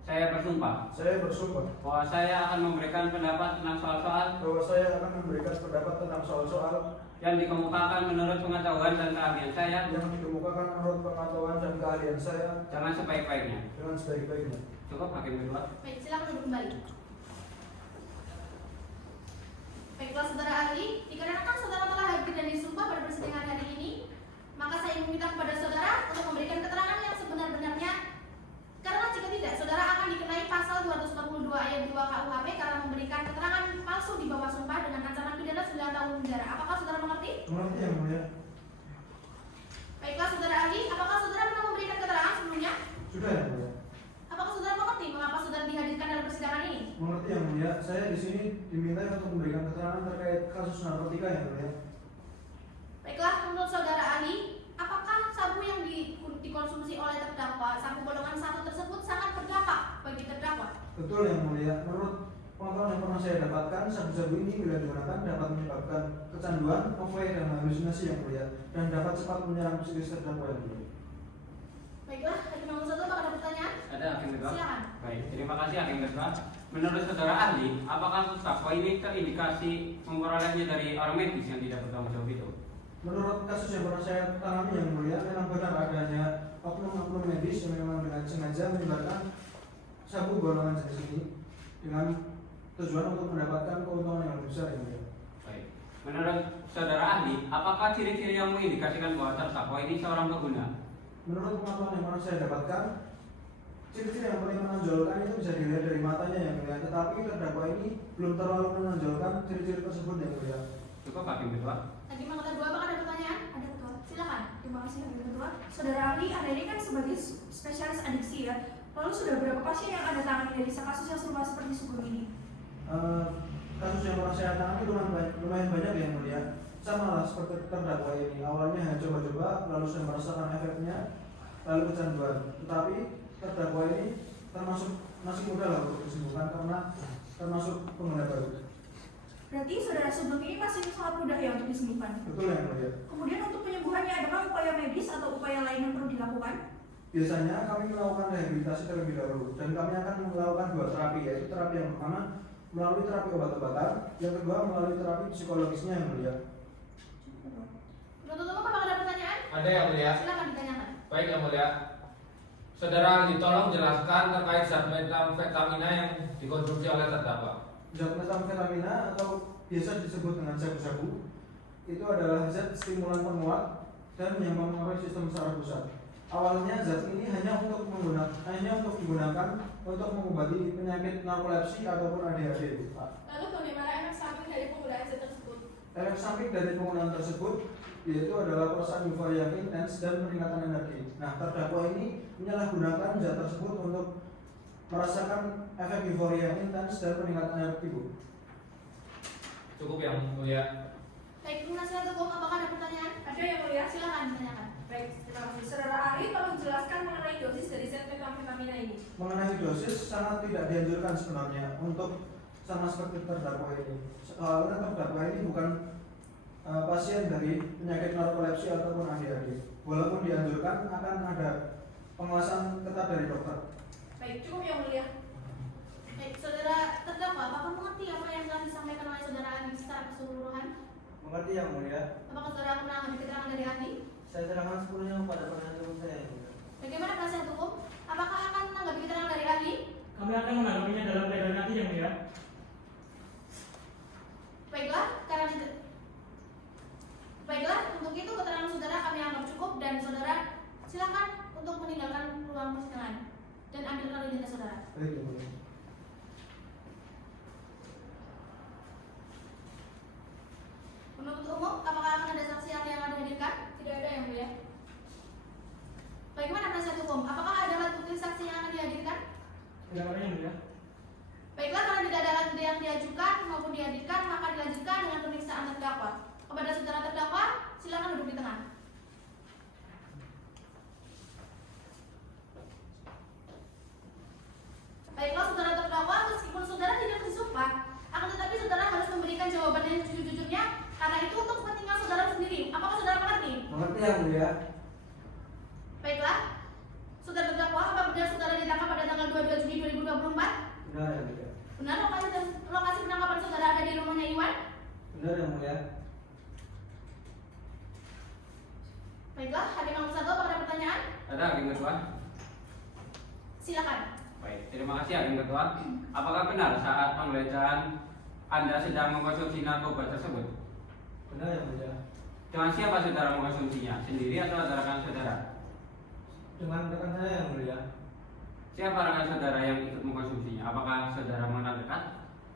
Saya bersumpah Saya bersumpah bahwa saya akan memberikan pendapat tentang soal-soal bahwa saya akan memberikan pendapat tentang soal-soal yang dikemukakan menurut pengetahuan dan keahlian saya yang dikemukakan menurut pengetahuan dan keahlian saya dengan sebaik-baiknya. dengan sebaik-baiknya. Cukup, hakim kedua. Baik, silakan duduk kembali. Baiklah saudara ahli, dikarenakan saudara telah hadir dan disumpah pada persidangan hari ini, maka saya meminta kepada saudara untuk memberikan keterangan yang sebenar-benarnya. Karena jika tidak, saudara akan dikenai pasal 242 ayat 2 KUHP karena memberikan keterangan palsu di bawah sumpah dengan ancaman pidana 9 tahun penjara. Apakah saudara mengerti? Mengerti yang mulia? Baiklah saudara ahli, apakah saudara pernah memberikan keterangan sebelumnya? Sudah yang mulia. Apakah saudara mengerti mengapa saudara dihadirkan dalam persidangan ini? Mengerti yang mulia. Saya di sini diminta untuk memberikan keterangan terkait kasus narkotika yang mulia. Baiklah, menurut saudara ahli, apakah sabu yang dikonsumsi oleh terdakwa, sabu golongan 1 tersebut sangat berdampak bagi terdakwa? Betul yang mulia. Menurut pengetahuan yang pernah saya dapatkan, sabu-sabu ini bila digunakan dapat menyebabkan kecanduan, overweight dan halusinasi yang mulia, dan dapat cepat menyerang psikis terdakwa yang mulia. Baiklah, hakim nomor 1, apakah ada pertanyaan? Ada hakim kedua? Silakan. Baik, terima kasih hakim kedua. Menurut saudara ahli, apakah terdakwa ini terindikasi memperolehnya dari orang medis yang tidak bertanggung jawab itu? Menurut kasus yang pernah saya tangani yang mulia, memang benar adanya oknum-oknum medis yang memang dengan sengaja menyebarkan sabu golongan jenis ini dengan tujuan untuk mendapatkan keuntungan yang lebih besar yang mulia. Baik. Menurut saudara ahli, apakah ciri-ciri yang mengindikasikan bahwa terdakwa ini seorang pengguna? Menurut pengetahuan yang pernah saya dapatkan, ciri-ciri yang paling menonjolkan itu bisa dilihat dari matanya yang mulia, tetapi terdakwa ini belum terlalu menonjolkan ciri-ciri tersebut yang mulia. Cukup Hakim Ketua. Hakim Angkatan 2, apakah ada pertanyaan? Ada Ketua. Silakan. Terima kasih Hakim Ketua. Saudara ahli, Anda ini kan sebagai spesialis adiksi ya. Lalu sudah berapa pasien yang Anda tangani dari kasus yang serupa seperti sebelum ini? Kasus yang pernah saya tangani lumayan banyak yang mulia. Sama lah seperti terdakwa ini. Awalnya hanya coba-coba, lalu saya merasakan efeknya, lalu kecanduan. Tetapi terdakwa ini termasuk masih muda lah untuk disembuhkan karena termasuk pengguna baru. Berarti saudara sebelum ini masih sangat mudah ya untuk disembuhkan? Betul yang mulia. Kemudian untuk penyembuhannya, adakah upaya medis atau upaya lain yang perlu dilakukan? Biasanya kami melakukan rehabilitasi terlebih dahulu dan kami akan melakukan 2 terapi, yaitu terapi yang pertama melalui terapi obat-obatan, yang kedua melalui terapi psikologisnya yang mulia. Penuntut umum, apakah ada pertanyaan? Ada yang mulia. Silakan ditanyakan. Baik yang mulia. Saudara ahli, tolong jelaskan terkait zat metamfetamina yang dikonsumsi oleh terdakwa. Zat metamfetamina atau biasa disebut dengan sabu-sabu itu adalah zat stimulan penguat dan yang mempengaruhi sistem saraf pusat. Awalnya zat ini hanya untuk digunakan untuk mengobati penyakit narkolepsi ataupun ADHD. Lalu bagaimana efek samping dari penggunaan zat tersebut? Efek samping dari penggunaan tersebut yaitu adalah perasaan euforia yang intens dan peningkatan energi. Nah, terdakwa ini menyalahgunakan zat tersebut untuk merasakan efek euforia yang intens dan peningkatan energi, Bu. Cukup yang mulia. Baik, penasihat hukum, apakah ada pertanyaan? Ada yang mulia. Silakan ditanyakan. Baik, terima kasih. Saudara ahli, tolong jelaskan mengenai dosis dari zat metamfetamina ini. Mengenai dosis sangat tidak dianjurkan sebenarnya untuk sama seperti terdakwa ini. Soalnya terdakwa ini bukan pasien dari penyakit narkolepsi ataupun ADHD. Walaupun dianjurkan akan ada pengawasan ketat dari dokter. Baik, cukup yang mulia. Baik, saudara terdakwa, apakah mengerti apa yang telah disampaikan oleh saudara ahli secara keseluruhan? Mengerti yang mulia. Apakah saudara pernah mengambil keterangan dari ahli? Saya serahkan sepenuhnya kepada penasihat hukum saya yang mulia. Bagaimana penasihat hukum? Apakah akan menanggapi keterangan dari ahli? Kami akan menanggapinya dalam pledoi nanti yang mulia. Baiklah, untuk itu keterangan saudara kami anggap cukup dan saudara silakan untuk meninggalkan ruang persidangan dan ambil kartu identitas saudara. Baik, yang mulia. Penuntut umum, apakah akan ada saksi ahli yang akan dihadirkan? Tidak ada yang mulia. Bagaimana penasihat hukum? Apakah ada alat bukti saksi yang akan dihadirkan? Tidak ada yang mulia. Baiklah, karena tidak ada alat bukti yang diajukan maupun dihadirkan, maka dilanjutkan dengan pemeriksaan terdakwa. Kepada saudara terdakwa, silakan duduk di tengah. Baiklah, saudara terdakwa, meskipun saudara tidak disumpah, akan tetapi saudara harus memberikan jawaban yang jujur-jujurnya, karena itu untuk kepentingan saudara sendiri. Apakah saudara mengerti? Mengerti yang mulia. Baiklah, saudara terdakwa, apa benar saudara ditangkap pada tanggal 22 Juni 2024? Benar yang mulia. Benar lokasi penangkapan saudara ada di rumahnya Iwan? Benar yang mulia. Baiklah, Hakim Angkatan 1, apakah ada pertanyaan? Ada Hakim Ketua. Silakan. Baik, terima kasih Hakim Ketua. Apakah benar saat penggeledahan Anda sedang mengkonsumsi narkoba tersebut? Benar yang mulia. Dengan siapa saudara mengkonsumsinya? Sendiri atau ada rekan saudara? Dengan rekan saya yang mulia. Siapa rekan saudara yang ikut mengkonsumsinya? Apakah saudara mengenal dekat?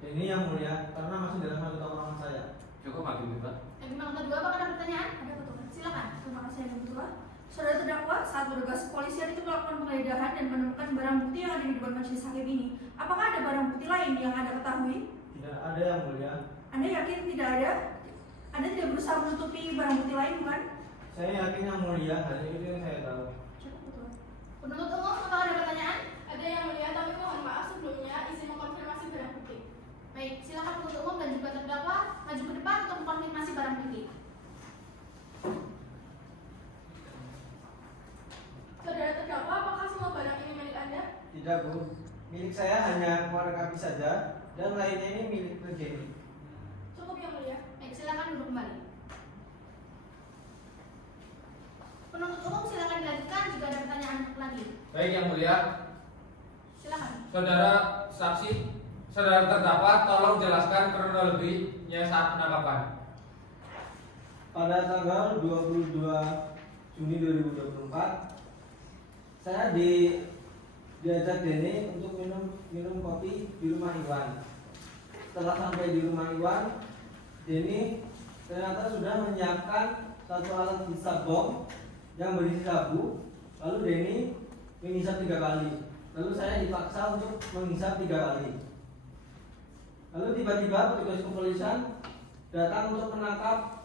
Ini yang mulia karena masih dalam satu tongkrongan saya. Cukup Hakim Ketua. Hakim Angkatan 2, apakah ada pertanyaan? Ada betul. Silakan. Terima kasih Hakim Ketua. Saudara terdakwa saat bertugas kepolisian itu melakukan penggeledahan dan menemukan barang bukti yang ada di depan majelis hakim ini. Apakah ada barang bukti lain yang Anda ketahui? Tidak ada yang mulia. Anda yakin tidak ada? Anda tidak berusaha menutupi barang bukti lain, bukan? Saya yakin yang mulia, hanya itu yang saya tahu. Cukup betul. Penuntut umum, apakah ada pertanyaan? Ada yang mulia, tapi mohon maaf sebelumnya izin mengkonfirmasi barang bukti. Baik, silakan penuntut umum dan juga terdakwa maju ke depan untuk mengkonfirmasi barang bukti. Saudara terdakwa, apakah semua barang ini milik Anda? Tidak, Bu. Milik saya hanya korek api saja dan lainnya ini milik Jenny. Cukup yang mulia. Baik, silakan duduk kembali. Penuntut umum silakan dilanjutkan jika ada pertanyaan lagi. Baik yang mulia. Silakan. Saudara saksi, saudara terdakwa, tolong jelaskan kronologinya saat penangkapan. Pada tanggal 22 Juni 2024, saya diajak Denny untuk minum kopi di rumah Iwan. Setelah sampai di rumah Iwan, Denny ternyata sudah menyiapkan satu alat hisap bom yang berisi sabu. Lalu Denny menghisap 3 kali. Lalu saya dipaksa untuk menghisap 3 kali. Lalu tiba-tiba petugas kepolisian datang untuk menangkap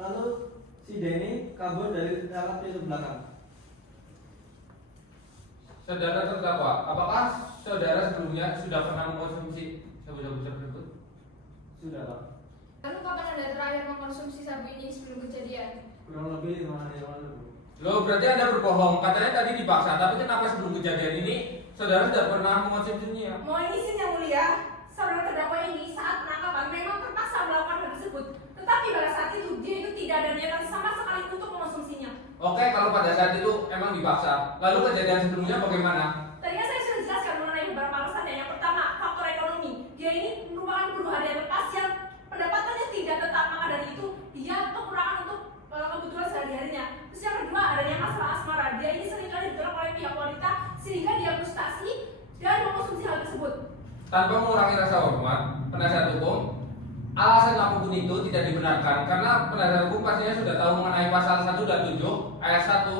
lalu si Denny kabur dari lewat pintu belakang. Saudara terdakwa, apakah saudara sebelumnya sudah pernah mengkonsumsi sabu-sabu tersebut? Sudah, Pak. Lalu kapan Anda terakhir mengkonsumsi sabu ini sebelum kejadian? Kurang lebih 5 hari yang lalu. Loh, berarti Anda berbohong. Katanya tadi dipaksa, tapi kenapa sebelum kejadian ini saudara sudah pernah mengkonsumsinya? Mohon izin yang mulia, saudara terdakwa ini saat penangkapan memang terpaksa melakukan hal tersebut. Tetapi pada saat itu dia itu tidak ada niatan sama sekali untuk mengkonsumsinya. Oke, kalau pada saat itu emang dipaksa. Lalu kejadian sebelumnya bagaimana? Tadi kan saya sudah jelaskan mengenai beberapa alasannya. Yang pertama, faktor ekonomi. Dia ini merupakan buruh harian lepas yang pendapatannya tidak tetap, maka dari itu dia kekurangan untuk kebutuhan sehari-harinya. Terus yang kedua, adanya masalah asmara. Dia ini seringkali ditolak oleh pihak wanita sehingga dia frustasi dan mengkonsumsi hal tersebut. Tanpa mengurangi rasa hormat, penasihat hukum, alasan apapun itu tidak dibenarkan karena penasihat hukum pastinya sudah tahu mengenai pasal 1 dan 7 ayat 1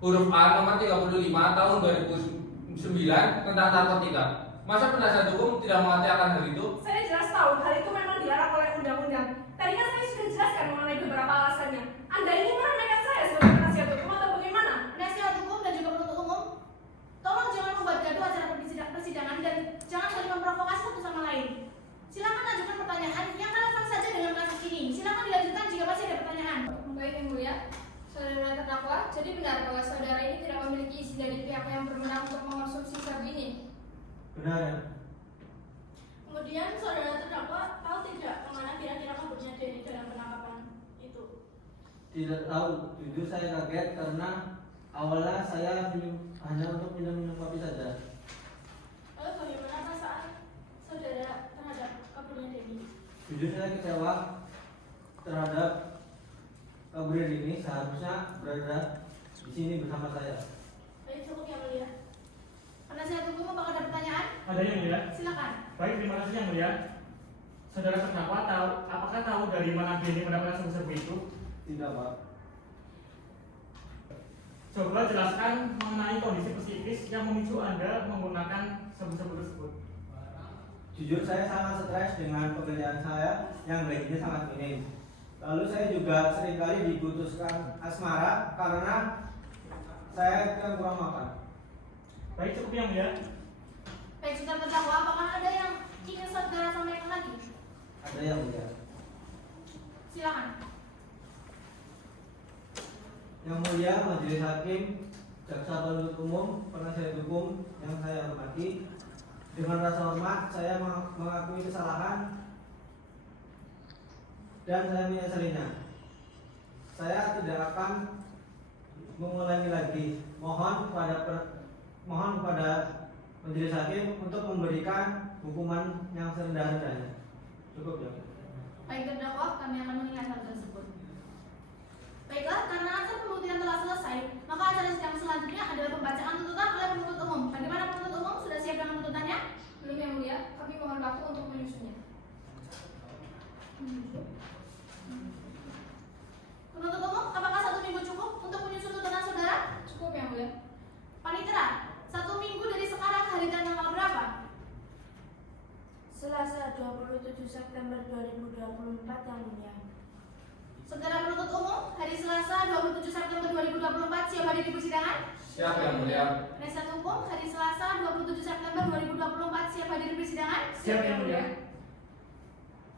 huruf A nomor 35 tahun 2009 tentang narkotika. Masa penasihat hukum tidak mengerti akan hal itu? Saya jelas tahu hal itu memang dilarang oleh undang-undang. Tadi kan saya sudah jelaskan mengenai beberapa alasannya. Anda ini meremehkan saya sebagai penasihat hukum atau bagaimana? Penasihat hukum dan juga penuntut umum, tolong jangan membuat gaduh acara persidangan dan jangan saling memprovokasi satu sama lain. Silakan ajukan pertanyaan yang relevan saja dengan kasus ini. Silakan dilanjutkan jika masih ada pertanyaan. Baik yang mulia, saudara terdakwa, jadi benar bahwa saudara ini tidak memiliki izin dari pihak yang berwenang untuk mengkonsumsi sabu ini? Benar ya? Kemudian saudara terdakwa tahu tidak kemana kira-kira kaburnya Denny dalam penangkapan itu? Tidak tahu, jujur saya kaget karena awalnya saya hanya untuk minum kopi saja. Lalu bagaimana perasaan saudara terhadap kaburnya Denny? Jujur saya kecewa terhadap kaburnya Denny, seharusnya berada di sini bersama saya. Baik, cukup yang mulia. Penasihat hukum apakah ada pertanyaan? Ada yang mulia? Silakan. Baik, terima kasih yang mulia. Saudara terdakwa apakah tahu dari mana Denny mendapatkan sabu-sabu itu? Tidak, Pak. Coba jelaskan mengenai kondisi psikis yang memicu Anda menggunakan sabu-sabu tersebut. Jujur saya sangat stres dengan pekerjaan saya yang gajinya sangat minim. Lalu saya juga seringkali diputuskan asmara karena saya kurang makan. Baik, cukup yang mulia. Baik, saudara terdakwa, apakah ada yang ingin saudara sampaikan lagi? Ada yang mulia. Silakan. Yang mulia, majelis hakim, jaksa penuntut umum, penasihat hukum yang saya hormati, dengan rasa hormat saya mengakui kesalahan dan saya menyesalinya. Saya tidak akan mengulangi lagi. Mohon kepada majelis hakim untuk memberikan hukuman yang serendah-rendahnya. Cukup ya. Baik terdakwa, kami akan mengingat hal tersebut. Baiklah, karena acara pembuktian telah selesai, maka acara sidang selanjutnya adalah pembacaan tuntutan oleh penuntut umum. Bagaimana penuntut umum? Sudah siap dengan tuntutannya? Belum yang mulia, kami mohon waktu untuk menyusunnya. Penuntut umum, apakah 1 minggu cukup untuk menyusun tuntutan saudara? Cukup yang mulia. Panitera, 1 minggu dari sekarang hari dan tanggal berapa? Selasa 27 September 2024 yang mulia. Saudara penuntut umum, hari Selasa 27 September 2024 siap hadir di persidangan? Siap yang mulia. Penasihat hukum, hari Selasa 27 September 2024 siap hadir di persidangan? Siap yang mulia.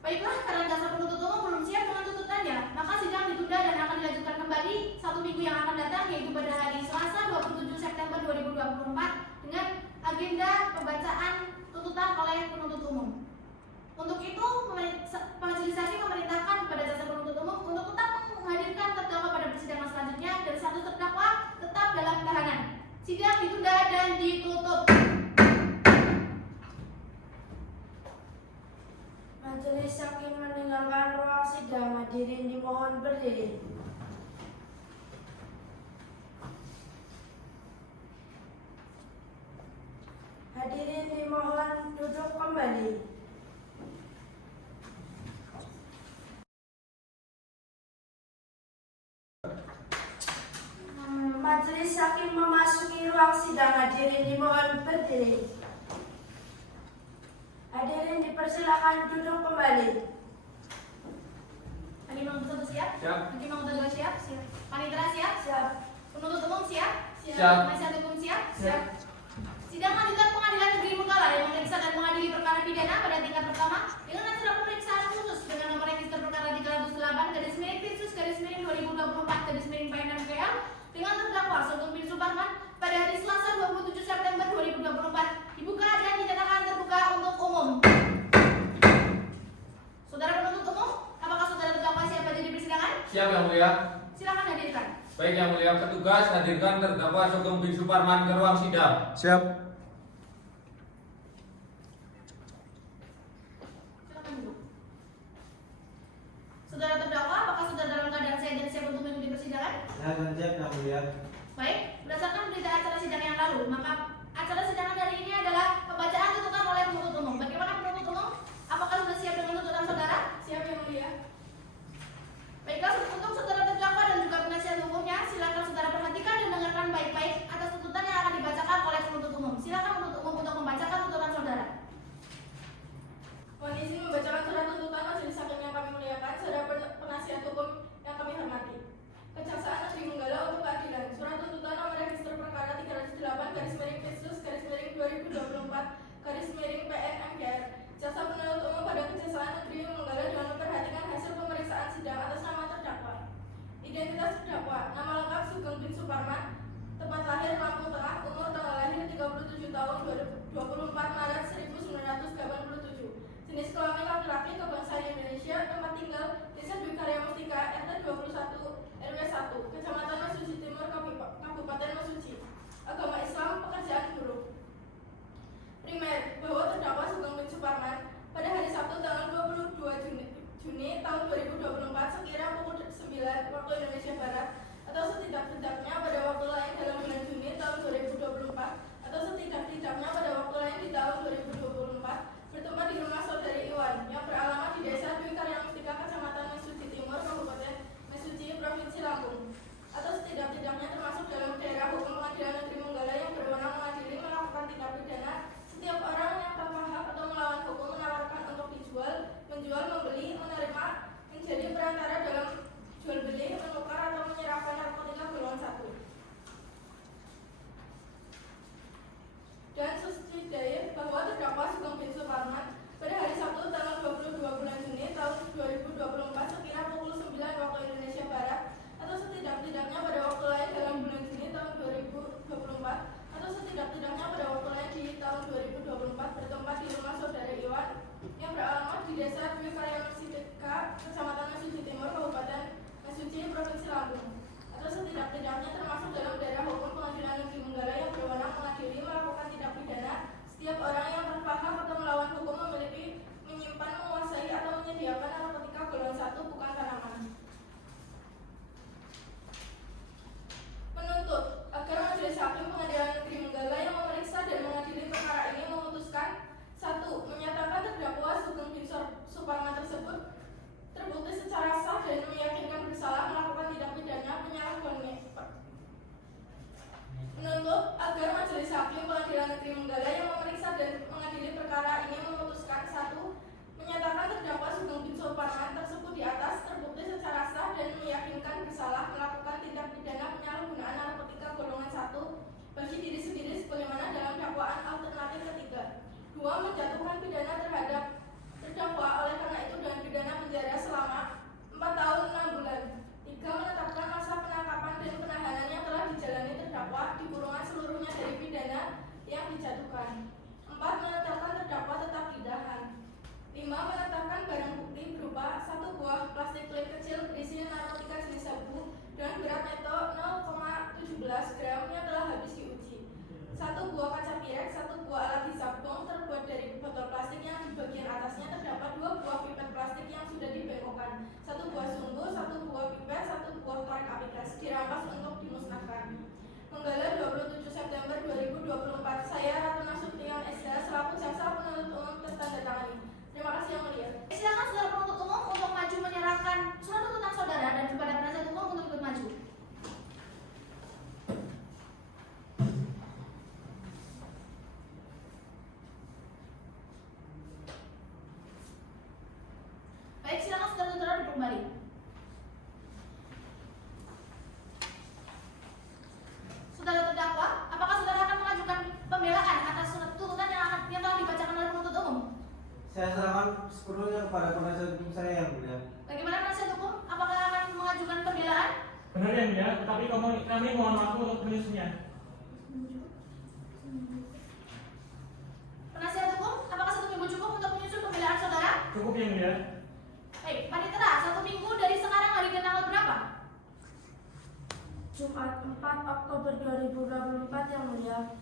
Baiklah, karena jaksa penuntut umum belum siap dengan tuntutannya, maka sidang ditunda dan akan dilanjutkan kembali 1 minggu yang akan datang, yaitu pada hari Selasa 27 September 2024 dengan agenda pembacaan tuntutan oleh penuntut umum. Untuk itu, majelis hakim memerintahkan kepada jaksa penuntut umum untuk tetap menghadirkan terdakwa pada persidangan selanjutnya dan 1 terdakwa tetap dalam tahanan. Sidang ditunda dan ditutup. Majelis hakim meninggalkan ruang sidang. Hadirin dimohon berdiri. Hadirin dimohon duduk kembali. Majelis hakim memasuki ruang sidang. Hadirin dimohon berdiri. Hadirin dipersilakan duduk kembali. Hakim nomor 1 siap? Siap. Hakim nomor 2 siap? Siap. Panitera siap? Siap. Penuntut umum siap? Siap. Penasihat hukum siap? Siap. Sidang lanjutan Pengadilan Negeri Munggalar yang memeriksa dan mengadili perkara pidana pada tingkat pertama dengan acara pemeriksaan khusus dengan nomor register perkara 308/2024/PN dengan terdakwa Sugeng bin Suparman pada hari Selasa 27 September 2024 dibuka dan dinyatakan terbuka untuk umum. Saudara penuntut umum, apakah saudara terdakwa siap hadir di persidangan? Siap Yang Mulia. Silakan hadirkan. Baik Yang Mulia, petugas hadirkan terdakwa Sugeng bin Suparman ke ruang sidang. Siap. Silakan duduk. Saudara terdakwa, apakah saudara dalam keadaan sehat dan siap untuk mengikuti persidangan? Saya dan siap Yang Mulia. Baik, berdasarkan berita acara sidang yang lalu, maka acara sidang hari ini adalah pembacaan tuntutan oleh penuntut umum. Bagaimana penuntut umum? Apakah sudah siap dengan tuntutan saudara? Siap Yang Mulia. Baiklah, untuk saudara terdakwa dan juga penasihat hukumnya, silakan saudara perhatikan dan dengarkan baik-baik atas tuntutan yang akan dibacakan oleh penuntut umum. Silakan penuntut umum untuk membacakan tuntutan saudara. Mohon izin membacakan surat tuntutan majelis hakim yang kami muliakan, saudara penasihat hukum yang kami hormati. Kejaksaan Negeri Menggala untuk keadilan. Surat tuntutan nomor register perkara 308/2024/PN-MGR. Jaksa penuntut umum pada Kejaksaan Negeri Menggala dengan memperhatikan hasil pemeriksaan sidang atas nama terdakwa. Identitas terdakwa: nama lengkap Sugeng bin Suparman, tempat lahir Lampung Tengah, umur tanggal lahir 37 tahun 24 Maret 1987. Jenis kelamin laki-laki, kebangsaan Indonesia, tempat tinggal Desa Dwi Karya Mustika, RT 21 RW 1, Kecamatan Mesuji Timur, Kabupaten Mesuji. Agama Islam, pekerjaan buruh. Primer, bahwa terdakwa Sugeng bin Suparman pada hari Sabtu tanggal 22 Juni tahun 2024 sekira pukul 9 waktu Indonesia Barat atau setidak-tidaknya pada waktu lain dalam bulan Juni tahun 2024 atau setidak-tidaknya pada waktu lain di tahun 2024 bertempat di rumah saudari Iwan yang beralamat di Desa Dwi Karya Mustika, Kecamatan Mesuji Timur, Kabupaten Mesuji, Provinsi Lampung, atau setidak-tidaknya termasuk dalam daerah hukum Pengadilan Negeri Menggala yang berwenang mengadili melakukan tindak pidana setiap orang yang tanpa hak atau melawan hukum menawarkan untuk dijual, menjual, membeli, menerima, menjadi perantara dalam jual beli, menukar atau menyerahkan narkotika golongan 1. Dan subsidiary bahwa terdakwa Sugeng bin Suparman pada hari Sabtu tanggal 22 bulan Juni tahun 2024 sekira pukul 9 waktu Indonesia Barat atau setidak-tidaknya pada waktu lain dalam bulan Juni tahun 2024 atau setidak-tidaknya pada waktu lain di tahun 2024 bertempat di rumah saudara Iwan yang beralamat di Desa Dwi Karya Mustika, Kecamatan Mesuji Timur, Kabupaten Mesuji, Provinsi Lampung, atau setidak-tidaknya termasuk dalam daerah hukum Pengadilan Negeri Menggala yang berwenang mengadili melakukan tindak pidana setiap orang yang tanpa hak atau melawan hukum memiliki, menyimpan, menguasai atau menyediakan narkotika golongan 1 bukan tanaman. Menuntut agar Majelis Hakim Pengadilan Negeri Menggala yang memeriksa dan mengadili perkara ini memutuskan: 1. Menyatakan terdakwa Sugeng bin Suparman tersebut terbukti secara sah dan meyakinkan bersalah melakukan tindak pidana penyalahgunaan. Menuntut agar Majelis Hakim Pengadilan Negeri Menggala yang memeriksa dan mengadili perkara ini memutuskan: 1. Menyatakan terdakwa Sugeng bin Suparman tersebut di atas terbukti secara sah dan meyakinkan bersalah melakukan tindak pidana penyalahgunaan narkotika golongan 1 bagi diri sendiri sebagaimana dalam dakwaan alternatif ketiga. 2. Menjatuhkan pidana terhadap terdakwa oleh karena itu dengan pidana penjara selama 4 tahun 6 bulan. 3. Menetapkan masa penangkapan dan penahanan yang telah dijalani terdakwa di kurungan seluruhnya dari pidana yang dijatuhkan. 4. Menetapkan terdakwa tetap ditahan. 5. Menetapkan barang bukti berupa 1 buah plastik klip kecil berisi narkotika jenis sabu dengan berat neto 0,17 gram yang telah habis diuji. 1 buah kaca pirek, 1 buah alat hisap bong terbuat dari botol plastik yang di bagian atasnya terdapat 2 buah pipa kembali. Saudara terdakwa, apakah saudara akan mengajukan pembelaan atas surat tuntutan yang telah dibacakan oleh penuntut umum? Saya serahkan sepenuhnya kepada penasihat hukum saya yang mulia. Bagaimana penasihat hukum? Apakah akan mengajukan pembelaan? Benar yang mulia, tetapi kami mohon waktu untuk menyusunnya. Penasihat hukum, apakah 1 minggu cukup untuk menyusun pembelaan saudara? Cukup yang mulia. Baik, panitera, 1 minggu dari sekarang hari ke tanggal berapa? Jumat 4 Oktober 2024 yang mulia.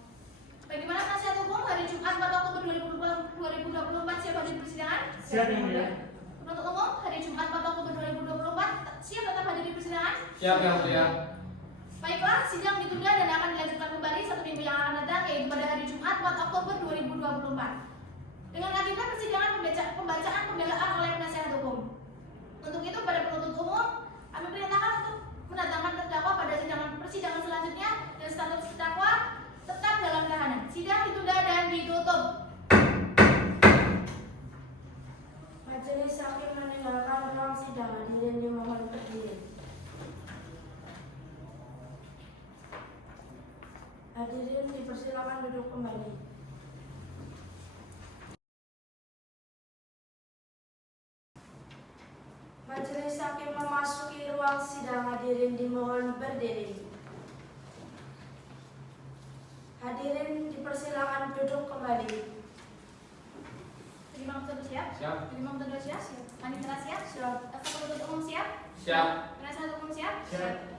Bagaimana penasihat hukum hari Jumat 4 Oktober 2024 siap hadir di persidangan? Siap yang mulia. Penuntut umum hari Jumat 4 Oktober 2024 siap tetap hadir di persidangan? Siap yang mulia. Baiklah, sidang ditunda dan akan dilanjutkan kembali 1 minggu yang akan datang, yaitu pada hari Jumat 4 Oktober 2024 dengan agenda persidangan pembacaan pembelaan oleh penasihat hukum. Untuk itu, pada penuntut umum kami perintahkan untuk mendatangkan terdakwa pada persidangan selanjutnya dan status terdakwa tetap dalam tahanan. Sidang ditunda dan ditutup. Majelis hakim meninggalkan ruang sidang. Hadirin dimohon berdiri. Hadirin dipersilakan duduk kembali. Majelis hakim memasuki ruang sidang. Hadirin dimohon berdiri. Hadirin dipersilakan duduk kembali. Terima kasih siap. Siap. Terima kasih siap. Panitera siap. Siap. Jaksa penuntut umum siap. Siap. Penasihat hukum siap. Siap.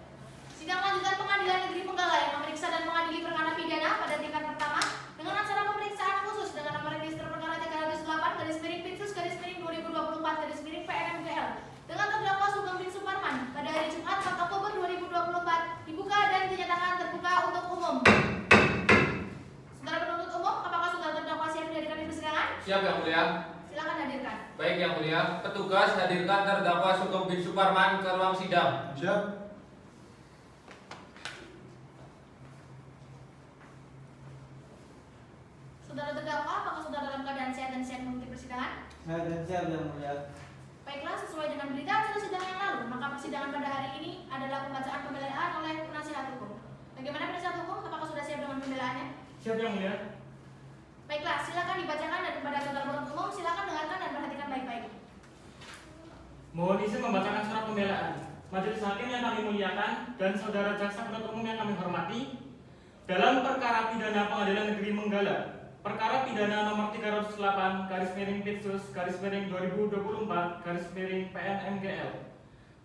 Sidang lanjutan Pengadilan Negeri Penggalan memeriksa dan mengadili perkara pidana pada tingkat pertama dengan acara pemeriksaan khusus dengan nomor register perkara 308/2024/PNMGL dengan terdakwa Sugeng bin Suparman pada hari Jumat 4 Oktober 2024 dibuka dan dinyatakan terbuka untuk umum. Saudara penuntut umum, apakah saudara terdakwa siap dihadirkan di persidangan? Siap yang mulia. Silakan hadirkan. Baik yang mulia, petugas hadirkan terdakwa Sugeng bin Suparman ke ruang sidang. Siap. Saudara terdakwa, apakah saudara dalam keadaan sehat dan siap mengikuti persidangan? Saya dan siap yang mulia. Baiklah, sesuai dengan berita acara sidang yang lalu, maka persidangan pada hari ini adalah pembacaan pembelaan oleh penasihat hukum. Bagaimana penasihat hukum? Apakah sudah siap dengan pembelaannya? Siap yang mulia. Baiklah, silakan dibacakan dan kepada saudara penuntut umum silakan dengarkan dan perhatikan baik-baik. Mohon izin membacakan surat pembelaan. Majelis hakim yang kami muliakan dan saudara jaksa penuntut umum yang kami hormati, dalam perkara pidana Pengadilan Negeri Menggala, perkara pidana nomor 308/2024/PNMGL.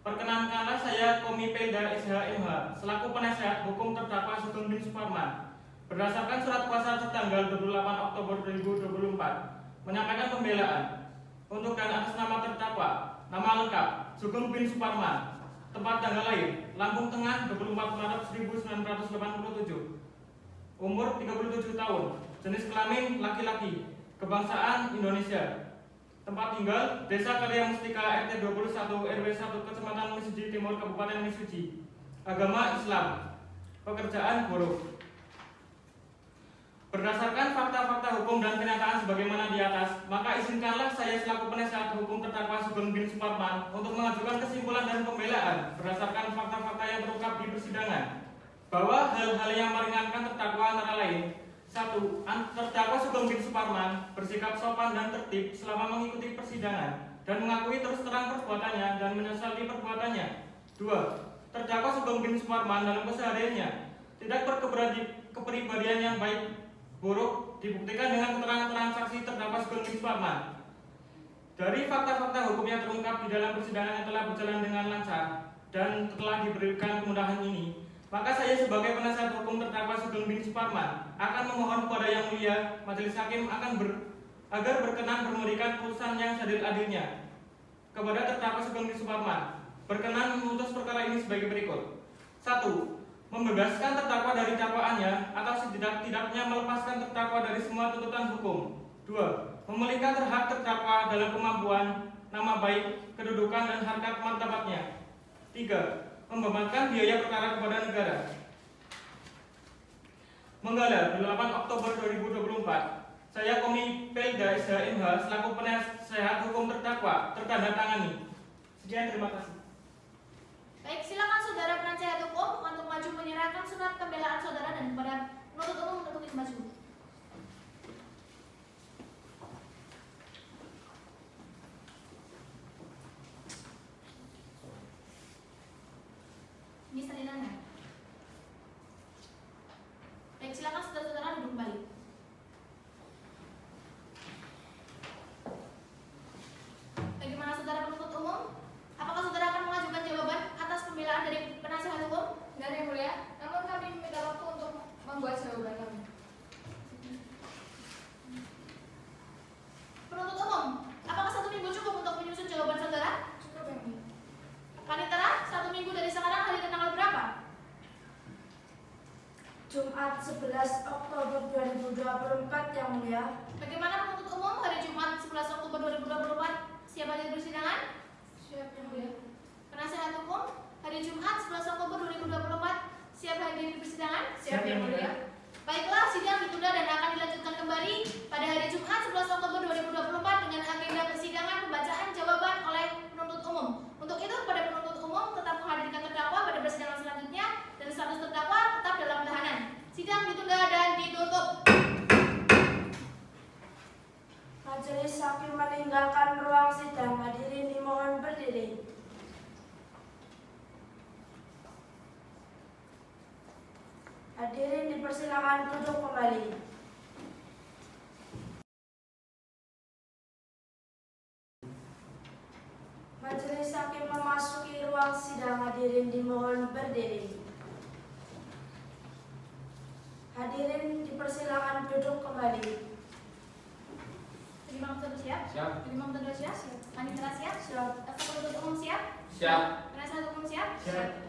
Perkenankanlah saya Komi Pelda SHMH selaku penasihat hukum terdakwa Sugeng bin Suparman berdasarkan surat kuasa tertanggal 28 Oktober 2024 menyampaikan pembelaan untuk dan atas nama terdakwa, nama lengkap Sugeng bin Suparman, tempat tanggal lahir Lampung Tengah 24 Maret 1987, umur 37 tahun, jenis kelamin laki-laki, kebangsaan Indonesia, tempat tinggal Desa Karya Mustika RT 21 RW 1 Kecamatan Mesuji Timur Kabupaten Mesuji, agama Islam, pekerjaan buruh. Berdasarkan fakta-fakta hukum dan kenyataan sebagaimana di atas, maka izinkanlah saya selaku penasihat hukum terdakwa Sugeng bin Suparman untuk mengajukan kesimpulan dan pembelaan berdasarkan fakta-fakta yang terungkap di persidangan bahwa hal-hal yang meringankan terdakwa antara lain: 1. Terdakwa Sugeng bin Suparman bersikap sopan dan tertib selama mengikuti persidangan dan mengakui terus terang perbuatannya dan menyesali perbuatannya. 2. Terdakwa Sugeng bin Suparman dalam kesehariannya tidak berkepribadian yang baik buruk dibuktikan dengan keterangan saksi terdakwa Sugeng bin Suparman. Dari fakta-fakta hukum yang terungkap di dalam persidangan yang telah berjalan dengan lancar dan telah diberikan kemudahan ini, maka saya sebagai penasihat hukum terdakwa Sugeng bin Suparman akan memohon kepada Yang Mulia Majelis Hakim agar berkenan memberikan putusan yang seadil-adilnya kepada terdakwa Sugeng bin Suparman. Berkenan memutus perkara ini sebagai berikut: 1. Membebaskan terdakwa dari dakwaannya atau setidak-tidaknya melepaskan terdakwa dari semua tuntutan hukum. 2. Memulihkan hak terdakwa dalam kemampuan, nama baik, kedudukan, dan harkat martabatnya. 3. Membebankan biaya perkara kepada negara. Menggala 8 Oktober 2024, saya Komi Pelda SHMH selaku penasehat hukum terdakwa tertanda tangani Sekian, terima kasih. Baik, silakan saudara penasihat hukum untuk maju menyerahkan surat pembelaan saudara dan kepada penuntut umum untuk ikut maju. Ini salinannya. Baik, silakan saudara-saudara duduk kembali. Bagaimana saudara penuntut umum? Apakah saudara akan mengajukan jawaban atas pembelaan dari penasihat hukum? Enggak, Yang Mulia. Namun kami meminta waktu untuk membuat jawaban kami. Penuntut umum, apakah 1 minggu cukup untuk menyusun jawaban saudara? Cukup, Yang Mulia. Panitera, 1 minggu dari sekarang hari dan tanggal berapa? Jumat 11 Oktober 2024 Yang Mulia. Bagaimana penuntut umum hari Jumat 11 Oktober 2024 siap hadir persidangan? Siap, Yang Mulia. Penasihat hukum hari Jumat 11 Oktober 2024 siap hadir persidangan? Siap, Yang Mulia. Baiklah, sidang ditunda dan akan dilanjutkan kembali pada hari Jumat 11 Oktober 2024 dengan agenda persidangan pembacaan jawaban oleh penuntut umum. Untuk itu, kepada penuntut umum tetap menghadirkan terdakwa pada persidangan selanjutnya dan status terdakwa tetap dalam tahanan. Sidang ditunda dan ditutup. Majelis hakim meninggalkan ruang sidang. Hadirin dimohon berdiri. Hadirin dipersilakan duduk kembali. Majelis hakim memasuki ruang sidang. Hadirin dimohon berdiri. Hadirin dipersilakan duduk kembali. Terima kasih siap. Siap. Terima kasih siap. Panitera siap. Siap. Jaksa penuntut umum siap. Siap. Penasihat hukum siap. Siap.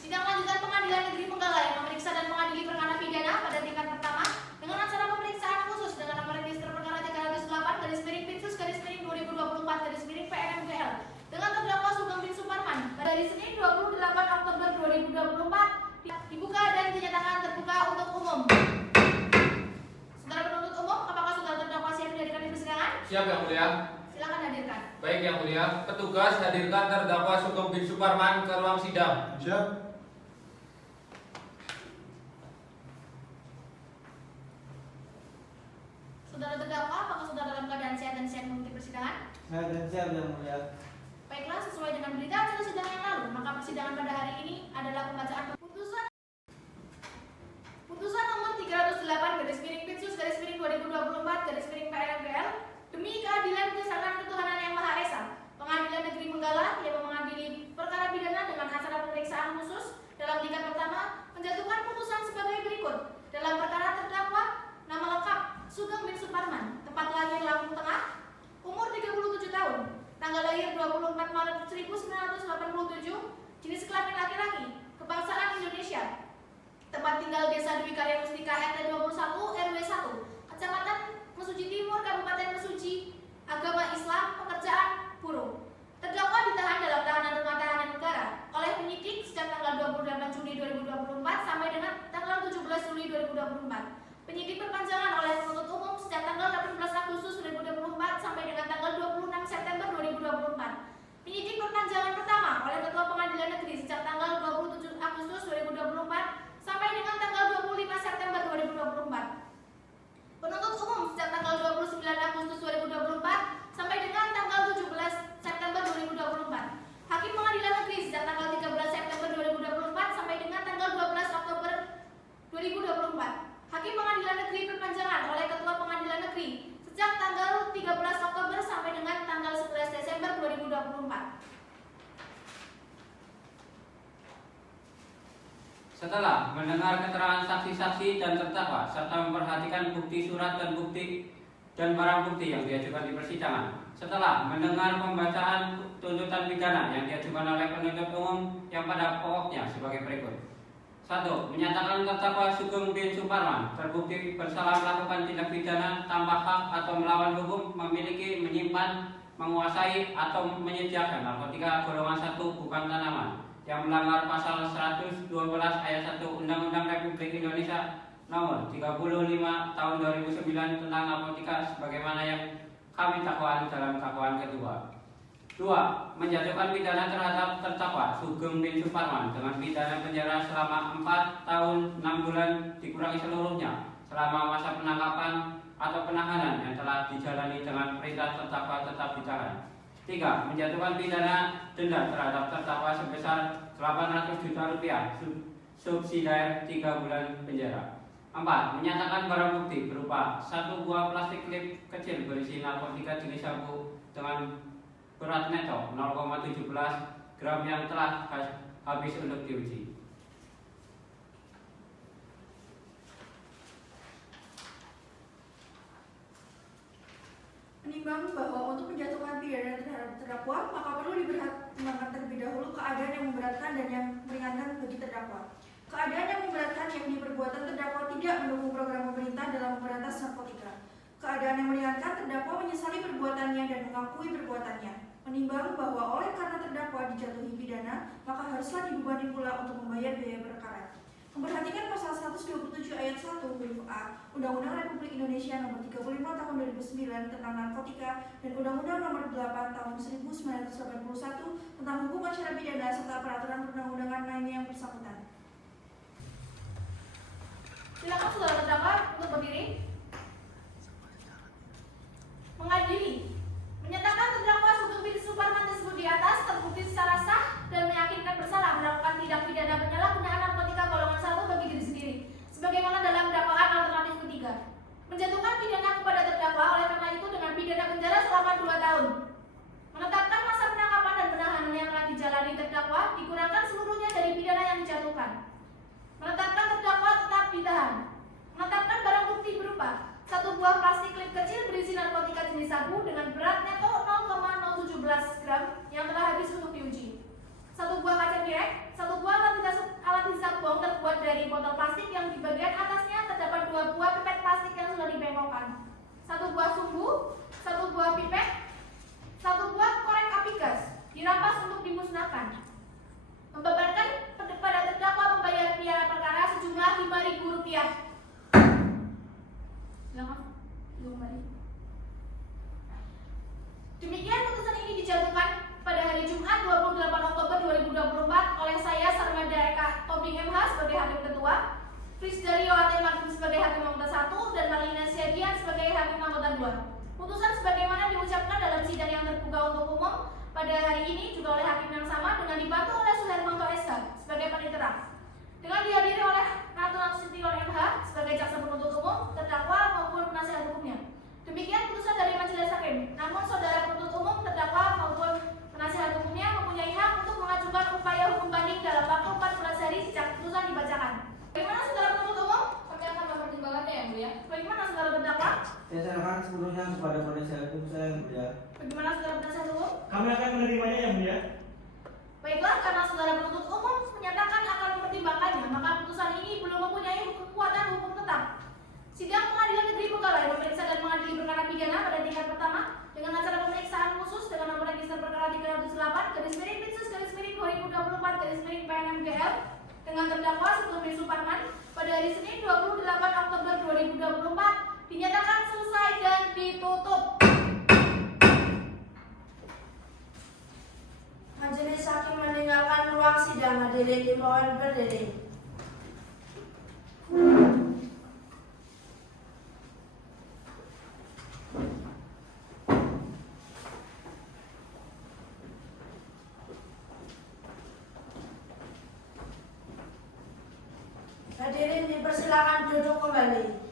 Sidang lanjutan Pengadilan Negeri Menggala yang memeriksa dan mengadili perkara pidana pada tingkat pertama dengan acara pemeriksaan khusus dengan nomor register perkara 308/2024/PNMGL dengan terdakwa Sugeng bin Suparman pada hari Senin 28 Oktober 2024 dibuka dan dinyatakan terbuka untuk umum. Saudara penuntut umum, apakah saudara terdakwa siap dihadirkan di persidangan? Siap, Yang Mulia. Silakan hadirkan. Baik, Yang Mulia. Petugas hadirkan terdakwa Sugeng bin Suparman ke ruang sidang. Siap. Saudara terdakwa, apakah saudara dalam keadaan sehat dan siap mengikuti persidangan? Saya dan siap, Yang Mulia. Baiklah, sesuai dengan berita acara sidang yang lalu, maka persidangan pada hari ini adalah pembacaan Putusan nomor 308/Pitsus/2024/PNMGL demi keadilan berdasarkan ketuhanan yang Maha Esa. Pengadilan Negeri Menggala yang mengadili perkara pidana dengan acara pemeriksaan khusus dalam tingkat pertama menjatuhkan putusan sebagai berikut. Dalam perkara terdakwa nama lengkap Sugeng bin Suparman, tempat lahir Lampung Tengah, umur 37 tahun, tanggal lahir 24 Maret 1987, jenis kelamin laki-laki, kebangsaan Indonesia, tempat tinggal Desa Dwi Karya Mustika RT 21 RW 1, Kecamatan Mesuji Timur, Kabupaten Mesuji, agama Islam, pekerjaan buruh. Terdakwa ditahan dalam tahanan rumah tahanan negara oleh penyidik sejak tanggal 28 Juni 2024 sampai dengan tanggal 17 Juli 2024. Penyidik perpanjangan oleh penuntut umum sejak tanggal 18 Agustus 2024 sampai dengan tanggal 26 September 2024. Penyidik perpanjangan pertama oleh Ketua Pengadilan Negeri sejak tanggal 27 Agustus 2024 sampai dengan tanggal 25 September 2024. Penuntut umum sejak tanggal 29 Agustus 2024 sampai dengan tanggal 17 September 2024. Hakim Pengadilan Negeri sejak tanggal 13 September 2024 sampai dengan tanggal 12 Oktober 2024. Hakim Pengadilan Negeri perpanjangan oleh Ketua Pengadilan Negeri sejak tanggal 13 Oktober sampai dengan tanggal 11 Desember 2024. Setelah mendengar keterangan saksi-saksi dan terdakwa serta memperhatikan bukti surat dan barang bukti yang diajukan di persidangan, setelah mendengar pembacaan tuntutan pidana yang diajukan oleh penuntut umum yang pada pokoknya sebagai berikut. 1. Menyatakan terdakwa Sugeng bin Suparman terbukti bersalah melakukan tindak pidana tanpa hak atau melawan hukum, memiliki, menyimpan, menguasai atau menyediakan narkotika golongan 1 bukan tanaman yang melanggar pasal 112 ayat 1 Undang-Undang Republik Indonesia nomor 35 tahun 2009 tentang narkotika sebagaimana yang kami dakwaan dalam dakwaan kedua. 2. Menjatuhkan pidana terhadap terdakwa Sugeng bin Suparman dengan pidana penjara selama 4 tahun 6 bulan dikurangi seluruhnya selama masa penangkapan atau penahanan yang telah dijalani dengan perintah terdakwa tetap ditahan. 3. Menjatuhkan pidana denda terhadap terdakwa sebesar 800 juta rupiah subsidiar 3 bulan penjara. 4. Menyatakan barang bukti berupa 1 buah plastik klip kecil berisi narkotika jenis sabu dengan berat neto 0,17 gram yang telah habis untuk diuji. Menimbang bahwa untuk menjatuhkan pidana terhadap terdakwa, maka perlu dipertimbangkan terlebih dahulu keadaan yang memberatkan dan yang meringankan bagi terdakwa. Keadaan yang memberatkan yakni perbuatan terdakwa tidak mendukung program pemerintah dalam memberantas narkotika. Keadaan yang meringankan terdakwa menyesali perbuatannya dan mengakui perbuatannya. Menimbang bahwa oleh karena terdakwa dijatuhi pidana, maka haruslah dibebani pula untuk membayar biaya perkara. Memperhatikan pasal 127 ayat 1 huruf A Undang-Undang Republik Indonesia Nomor 35 Tahun 2009 tentang narkotika dan Undang-Undang Nomor 8 Tahun 1981 tentang hukum acara pidana serta peraturan perundang-undangan lainnya yang bersangkutan. Silakan saudara terdakwa untuk berdiri. Mengadili. Menyatakan terdakwa Sugeng bin Suparman tersebut di atas terbukti secara sah dan meyakinkan bersalah melakukan tindak pidana penyalahgunaan narkotika golongan 1 bagi diri sendiri, sebagaimana dalam dakwaan alternatif ketiga. Menjatuhkan pidana kepada terdakwa oleh karena itu dengan pidana penjara selama 2 tahun. Menetapkan masa penangkapan dan penahanan yang telah dijalani terdakwa dikurangkan seluruhnya dari pidana yang dijatuhkan. Menetapkan terdakwa tetap ditahan. Menetapkan barang bukti berupa 1 buah plastik klip kecil berisi narkotika jenis sabu dengan berat neto 0,017 gram yang telah habis untuk diuji. 1 buah kaca pirek, 1 buah alat hisap bong terbuat dari botol plastik yang di bagian atasnya terdapat 2 buah pipet plastik yang sudah dibengkokkan. 1 buah sumbu, 1 buah pipet, 1 buah korek api gas dirampas untuk dimusnahkan. Membebankan kepada terdakwa membayar biaya perkara sejumlah Rp5.000. Demikian putusan ini dijatuhkan pada hari Jumat 28 Oktober 2024 oleh saya Sarmada Eka Tobing MH sebagai Hakim Ketua, Frisdario A.T. Martin sebagai Hakim Anggota 1 dan Marlina Siagian sebagai Hakim Anggota 2. Putusan sebagaimana diucapkan dalam sidang yang terbuka untuk umum pada hari ini juga oleh hakim yang sama dengan dibantu oleh Suhermanto SH sebagai panitera. Dengan dihadiri oleh Ratu Sintion MH sebagai jaksa penuntut umum, terdakwa maupun penasihat hukumnya. Demikian putusan dari majelis hakim. Namun saudara penuntut umum, terdakwa maupun penasihat hukumnya mempunyai hak untuk mengajukan upaya hukum banding dalam waktu 14 hari sejak putusan dibacakan. Bagaimana saudara penuntut umum? Kami akan mempertimbangkannya yang mulia. Bagaimana saudara terdakwa? Saya serahkan sepenuhnya kepada penasihat hukum saya yang mulia. Bagaimana saudara penasihat hukum? Kami akan menerimanya yang mulia. Baiklah, karena saudara penuntut umum menyatakan akan mempertimbangkannya, maka putusan ini belum mempunyai kekuatan hukum tetap. Sidang Pengadilan Negeri Pegawai memeriksa dan mengadili perkara pidana pada tingkat pertama dengan acara pemeriksaan khusus dengan nomor register perkara 308/2024/PNMGL dengan terdakwa Sugeng bin Suparman pada hari Senin 28 Oktober 2024 dinyatakan selesai dan ditutup. Majelis hakim meninggalkan ruang sidang. Hadirin dimohon berdiri. Hadirin dipersilakan duduk kembali.